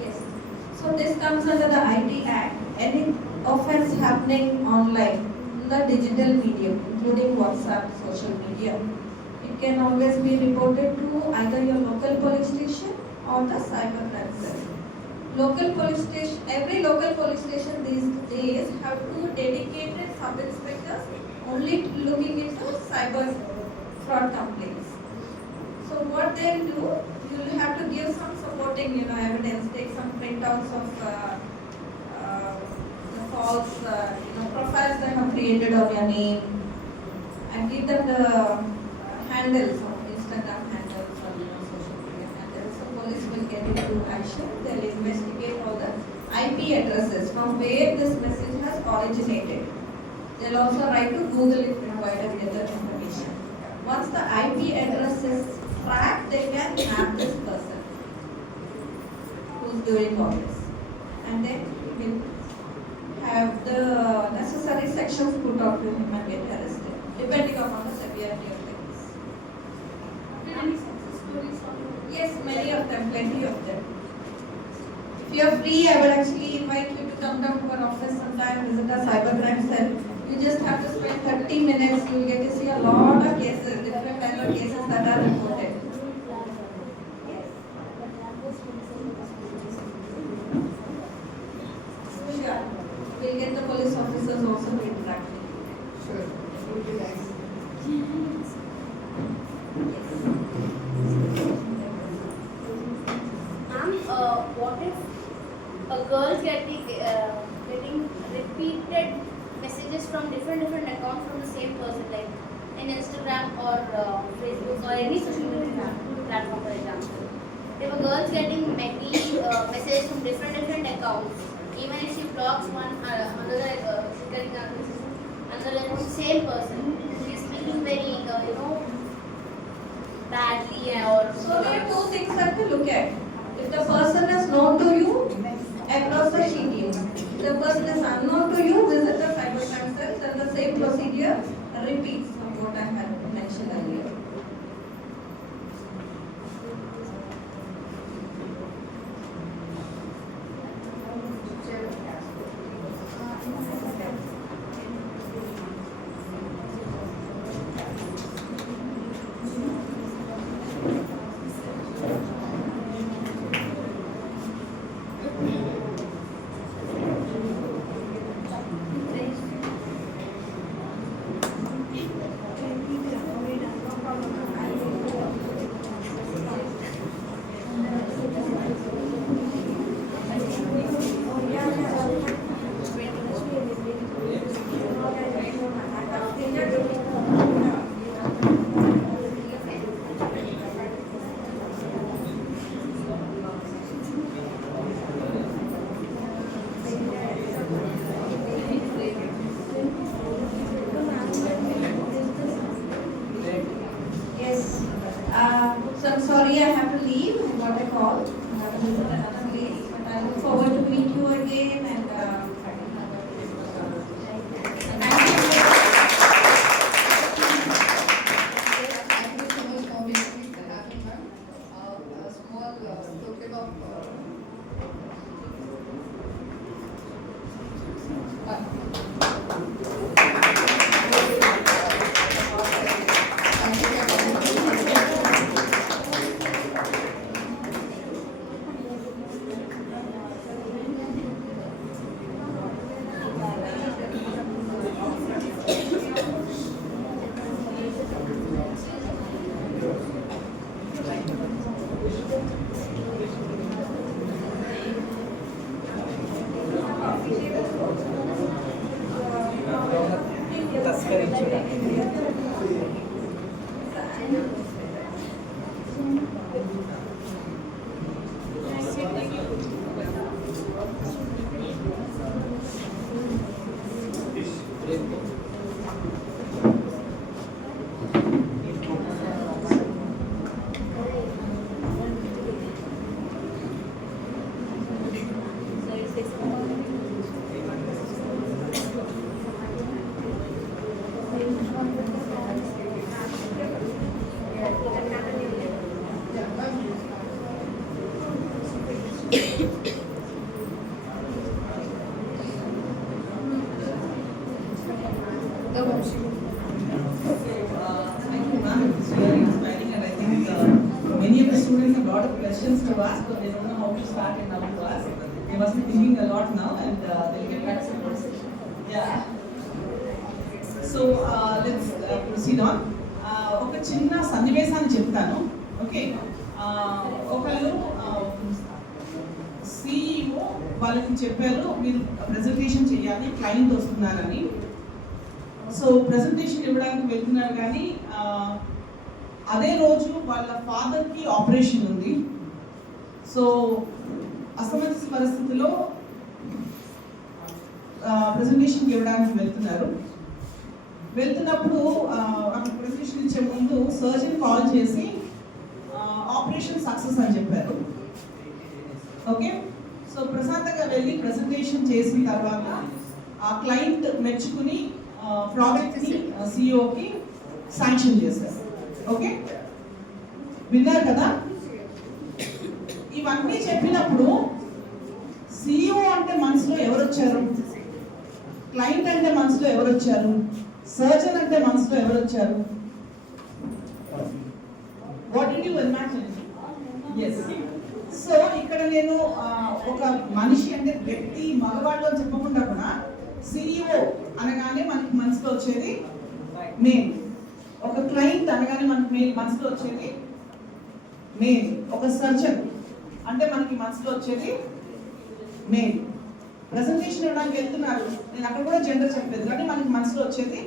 Yes. So this comes under the IT Act. Any offense happening online, in the digital medium, including WhatsApp, social media, it can always be reported to either your local police station or the cybercrime cell. Local police station, every local police station these days have 2 dedicated sub-inspectors only looking into cyber fraud complaints. So what they'll do, you'll have to give some supporting, evidence, take some printouts of the false, profiles they have created on your name, and give them the handles of Instagram handles or social media handles. So police will get into action. They'll investigate all the IP addresses from where this message has originated. They'll also write to Google if required and get that information. Once the IP address is tracked, they can map this person who's doing all this, and then we will have the necessary sections put out to him and get arrested, depending upon the severity of the case. Did any success stories on Yes, many of them, plenty of them. If you are free, I would actually invite you to come down to our office sometime, visit our cybercrime cell. You just have to spend 30 minutes, you will get to see a lot of cases, different kind of cases that are reported. Yes. Sure. We'll get the police officers also to interact with you. Sure, it would be nice. Ma'am, what if a girl getting repeated messages from different accounts from the same person, like in Instagram or Facebook or any social media platform, for example? If a girl is getting many messages from different accounts, even if she blocks one another, she's getting another same person, she's speaking very badly or So there are 2 things that to look at. If the person is known to you, across the sheet. If the person is unknown to you, visit the cybercrime cell, then the same procedure repeats of what I had mentioned earlier. call. This is another day, but I look forward to meet you again and thank you. Thank you so much for making it happen, ma'am. A small token of the worship. Thank you, ma'am. It's very inspiring, and I think many of the students have a lot of questions to ask, but they don't know how to start and how to ask. They must be thinking a lot now, and they'll get back to us. Yeah. So let's proceed on. ఒక చిన్న సన్నివేశాన్ని చెప్తాను. ఓకే, ఒకళ్ళు CEO వాళ్ళకి చెప్పారు మీరు ప్రెజెంటేషన్ చేయాలి, క్లయింట్ వస్తున్నారని. సో ప్రెజెంటేషన్ ఇవ్వడానికి వెళ్తున్నారు, కానీ అదే రోజు వాళ్ళ ఫాదర్కి ఆపరేషన్ ఉంది. సో అసమంజస పరిస్థితిలో ప్రెజెంటేషన్కి ఇవ్వడానికి వెళ్తున్నప్పుడు అక్కడ ప్రెజెంటేషన్ ఇచ్చే ముందు సర్జన్ కాల్ చేసి ఆపరేషన్ సక్సెస్ అని చెప్పారు. ఓకే, సో ప్రశాంతంగా వెళ్ళి ప్రెజెంటేషన్ చేసిన తర్వాత ఆ క్లయింట్ మెచ్చుకుని ప్రాజెక్ట్ని సిఇఓకి శాంక్షన్ చేశారు. ఓకే, విన్నారు కదా? ఇవన్నీ చెప్పినప్పుడు సిఇఓ అంటే మనసులో ఎవరు వచ్చారు? క్లయింట్ అంటే మనసులో ఎవరు వచ్చారు? సర్జన్ అంటే మనసులో ఎవరు వచ్చారు? What did you imagine? yes. So ఇక్కడ నేను ఒక మనిషి అంటే వ్యక్తి మగవాళ్ళు అని చెప్పకుండా కూడా సిఇఓ అనగానే మనకి మనసులో వచ్చేది మెయిన్, ఒక క్లయింట్ అనగానే మనకి మనసులో వచ్చేది మెయిన్, ఒక సర్జన్ అంటే మనకి మనసులో వచ్చేది మెయిన్. ప్రెజెంటేషన్ ఇవ్వడానికి వెళ్తున్నారు, నేను అక్కడ కూడా జెండర్ చెప్పలేదు, కానీ మనకి మనసులో వచ్చేది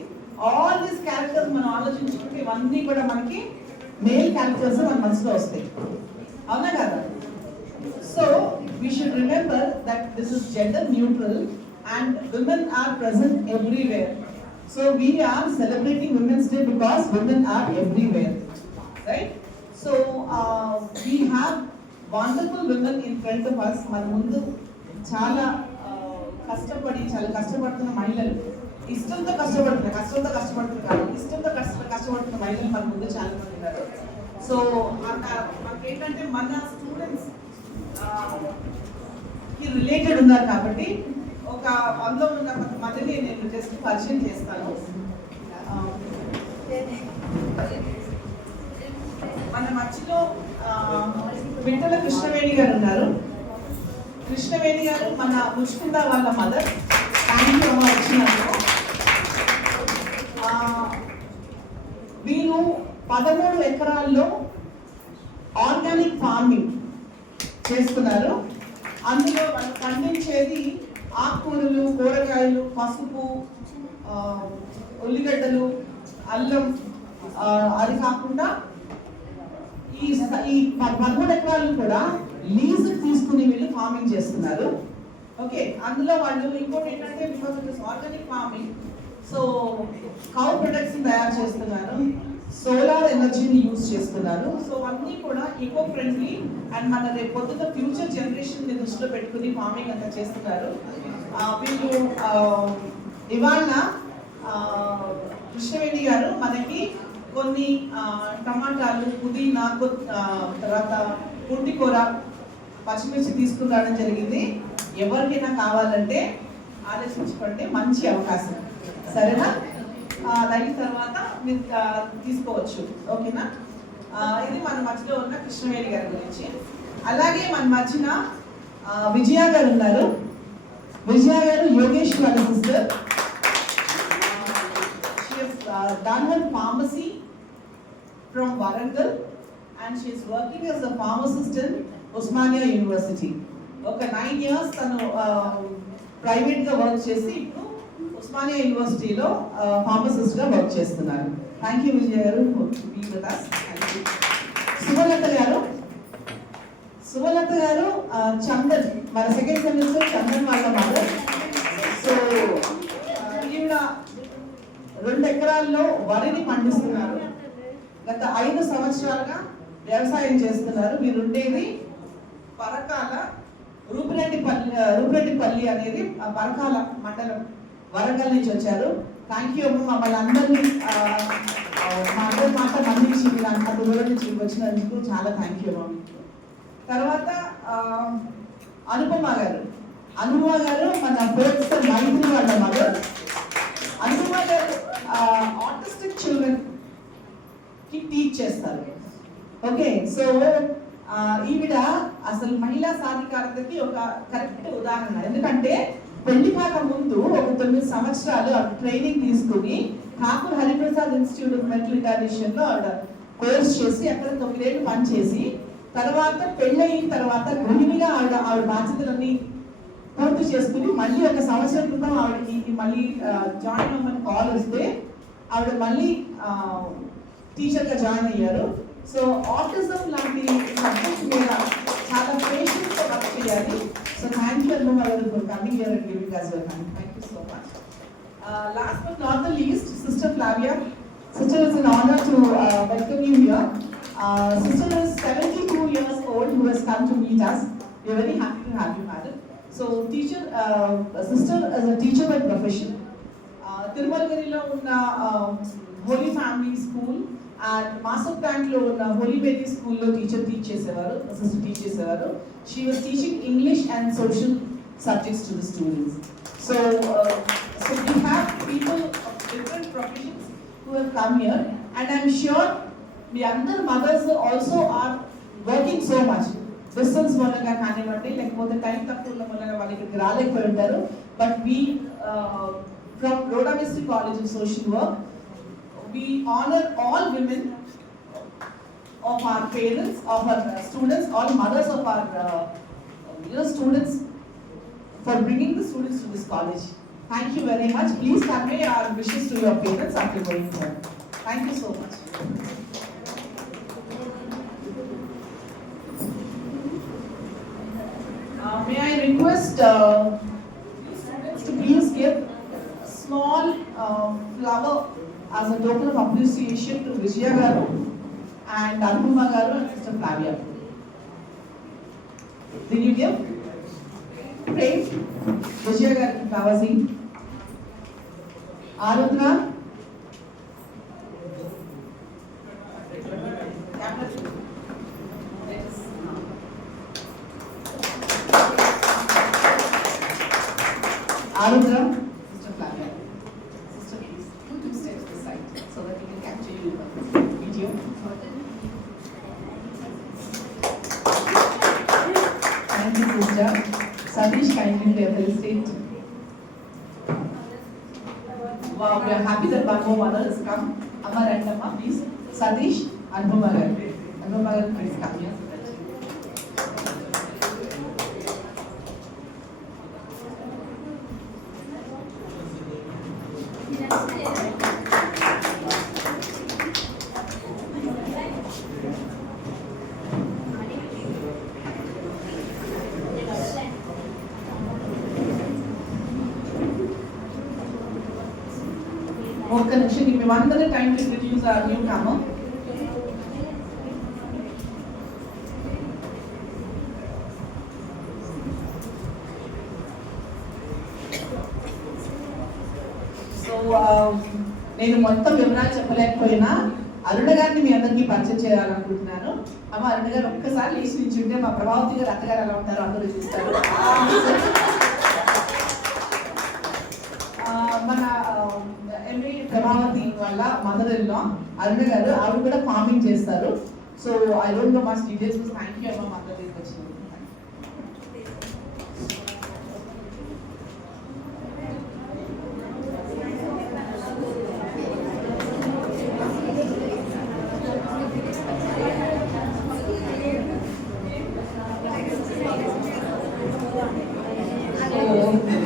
ఆల్ దీస్ క్యారెక్టర్స్. మనం ఆలోచించుకుంటే ఇవన్నీ కూడా మనకి మెయిల్ క్యారెక్టర్స్ మన మనసులో వస్తాయి, అవునా కదా? So we should remember that this is gender neutral and women are present everywhere. So we are celebrating Women's Day because women are everywhere, right? So we have wonderful women in front of us. మన ముందు చాలా కష్టపడుతున్న మహిళలు, ఇష్టంతో కష్టపడుతున్న కాదు, ఇష్టంతో కష్టపడుతున్న మహిళలు మన ముందు చాలా మంది ఉన్నారు. సో మనకి ఏంటంటే మన స్టూడెంట్స్ కి రిలేటెడ్ ఉన్నారు కాబట్టి ఒక అందులో ఉన్న కొంతమందిని నేను జస్ట్ పరిచయం చేస్తాను. మన మధ్యలో విఠల కృష్ణవేణి గారు ఉన్నారు. కృష్ణవేణి గారు మన ముచ్చుకుందా వాళ్ళ మదర్. థ్యాంక్ యూ అమ్మ వచ్చినందుకు. వీరు 13 ఎకరాల్లో ఆర్గానిక్ ఫార్మింగ్ చేస్తున్నారు. అందులో వాళ్ళు పండించేది ఆకుకూరలు, కూరగాయలు, పసుపు, ఉల్లిగడ్డలు, అల్లం. అది కాకుండా ఈ 13 ఎకరాలు కూడా లీజ్ తీసుకుని వీళ్ళు ఫార్మింగ్ చేస్తున్నారు. ఓకే, అందులో వాళ్ళు ఇంకోటి ఏంటంటే because it is organic farming, so cow products తయారు చేస్తున్నారు. సోలార్ ఎనర్జీని యూజ్ చేస్తున్నారు. సో అన్నీ కూడా ఈకో ఫ్రెండ్లీ అండ్ మన రేపు పొద్దున్న ఫ్యూచర్ జనరేషన్ని దృష్టిలో పెట్టుకుని ఫార్మింగ్ అంతా చేస్తున్నారు. వీళ్ళు ఇవాళ కృష్ణవేణి గారు మనకి కొన్ని టమాటాలు, పుదీనా, తర్వాత పుంటికూర, పచ్చిమిర్చి తీసుకుని రావడం జరిగింది. ఎవరికైనా కావాలంటే ఆలోచించుకోండి, మంచి అవకాశం. సరేనా? దాని తర్వాత మీరు తీసుకోవచ్చు. ఓకేనా? ఇది మన మధ్యలో ఉన్న కృష్ణవేణి గారి గురించి. అలాగే మన మధ్యన విజయ గారు ఉన్నారు. విజయ గారు యోగేష్ వాళ్ళ sister. She has done her pharmacy from Warangal and she is working as a pharmacist in Osmania University. ఒక 9 years తను ప్రైవేట్ గా వర్క్ చేసి ఇప్పుడు ఉస్మానియా యూనివర్సిటీలో ఫార్మసిస్ట్ గా వర్క్ చేస్తున్నారు. Thank you Vijaya garu to be with us. Sumalatha garu, Sumalatha గారు చందన్, మన సెకండ్ సెమిస్టర్ చందన్ వాళ్ళ మదర్. సో ఈవిడ 2 ఎకరాల్లో వరిని పండిస్తున్నారు. గత 5 సంవత్సరాలుగా వ్యవసాయం చేస్తున్నారు. మీరు ఉండేది పరకాల రూపిరెడ్డిపల్లి అనేది పరకాల మండలం, వరంగల్ నుంచి వచ్చారు. థ్యాంక్ యూ అమ్మ, మమ్మల్ని అందరినీ మా అందరి మాట మన్నించి మీరు అంత దూరం నుంచి వచ్చినందుకు చాలా థ్యాంక్ యూ అమ్మ. తర్వాత అనుపమ గారు, అనుపమ గారు మన ప్రొఫెసర్ మైత్రి వాళ్ళ మదర్. అనుపమ గారు ఆటిస్టిక్ చిల్డ్రన్ కి టీచ్ చేస్తారు. ఓకే, సో ఈవిడ అసలు మహిళా సాధికారతకి ఒక కరెక్ట్ ఉదాహరణ. ఎందుకంటే పెళ్లి కాక ముందు ఒక 9 సంవత్సరాలు ట్రైనింగ్ తీసుకుని ఠాకూర్ Hariprasad institute of mental retardation లో ఆవిడ కోర్స్ చేసి అక్కడ 9 ఏళ్ళు పనిచేసి తర్వాత పెళ్ళయిన తర్వాత గృహిణిగా ఆవిడ బాధ్యతలన్నీ పూర్తి చేసుకుని మళ్ళీ ఒక సంవత్సరం క్రితం ఆవిడకి మళ్ళీ జాయిన్ అవ్వమని కాల్ వస్తే ఆవిడ మళ్ళీ టీచర్గా జాయిన్ అయ్యారు. సో ఆటిజం లాంటి సబ్జెక్ట్ మీద చాలా పేషెన్స్ తో వర్క్ చేయాలి. సో థ్యాంక్ యూ అనుపమ గారు for coming here and giving us your time. Thank you so much. Last but not the least, Sister Flavia. Sister, it's an honor to welcome you here. Sister is 72 years old who has come to meet us. We are very happy to have you, madam. So teacher, sister is a teacher by profession. Tirumalgarilo unna Holy Family School and Masuk Bank lo unna Holy Baby School lo teacher teach chesevaru, sister teach chesevaru. She was teaching English and social subjects to the students. So we have people of different professions who have come here, and I'm sure the other mothers also are working so much. Distance మూలంగా కానివ్వండి, లేకపోతే టైం తక్కువ ఉన్న మూలంగా వాళ్ళు ఇక్కడికి రాలేకపోయి ఉంటారు. But we from Rhoda Mystery College of Social Work, we honor all women of our parents, of our students, all mothers of our students for bringing the students to this college. Thank you very much. Please convey our wishes to your parents after going home. Thank you so much. May I request students to please give a small flower as a token of appreciation to Vijaya Garu and Anupama Garu and Sister Flavia. Did you give? Pray. Vijaya Garu Kavasi. Arudra. Arudra. Sister Flavia. Sister, please do 2 steps this side so that we can capture you video. Thank you, sister. Satish, kindly felicitate. Wow, we are happy that one more mother has come. Amma and Amma, please. Satish, Anupama Garu. Anupama Garu, please come here. ఒక్క నిమిషం give me 1 minute time to introduce our newcomer. So నేను మొత్తం వివరాలు చెప్పలేకపోయినా అరుణ గారిని మీ అందరికీ పరిచయం చేయాలనుకుంటున్నాను. అమ్మ అరుణ గారు ఒక్కసారి లేచి నుంచి ఉంటే మా ప్రభావతి గారు అత్తగారు ఎలా ఉంటారో అందరూ చూస్తారు. మన ఎండి ప్రభావతి వాళ్ళ మదర్ ఇన్ లా అరుణ గారు, ఆవిడ కూడా ఫార్మింగ్ చేస్తారు. So I don't know much details. Thank you అమ్మ మా దగ్గరికి వచ్చింది.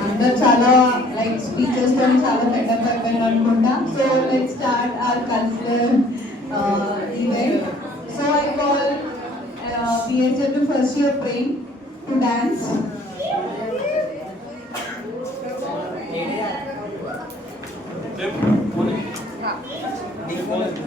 అందరు చాలా లైక్ స్పీచెస్ తో చాలా సెటప్ అయిపోయింది అనుకుంటా. So let's start our cultural event. So I call BHW first year praying to dance. Flip.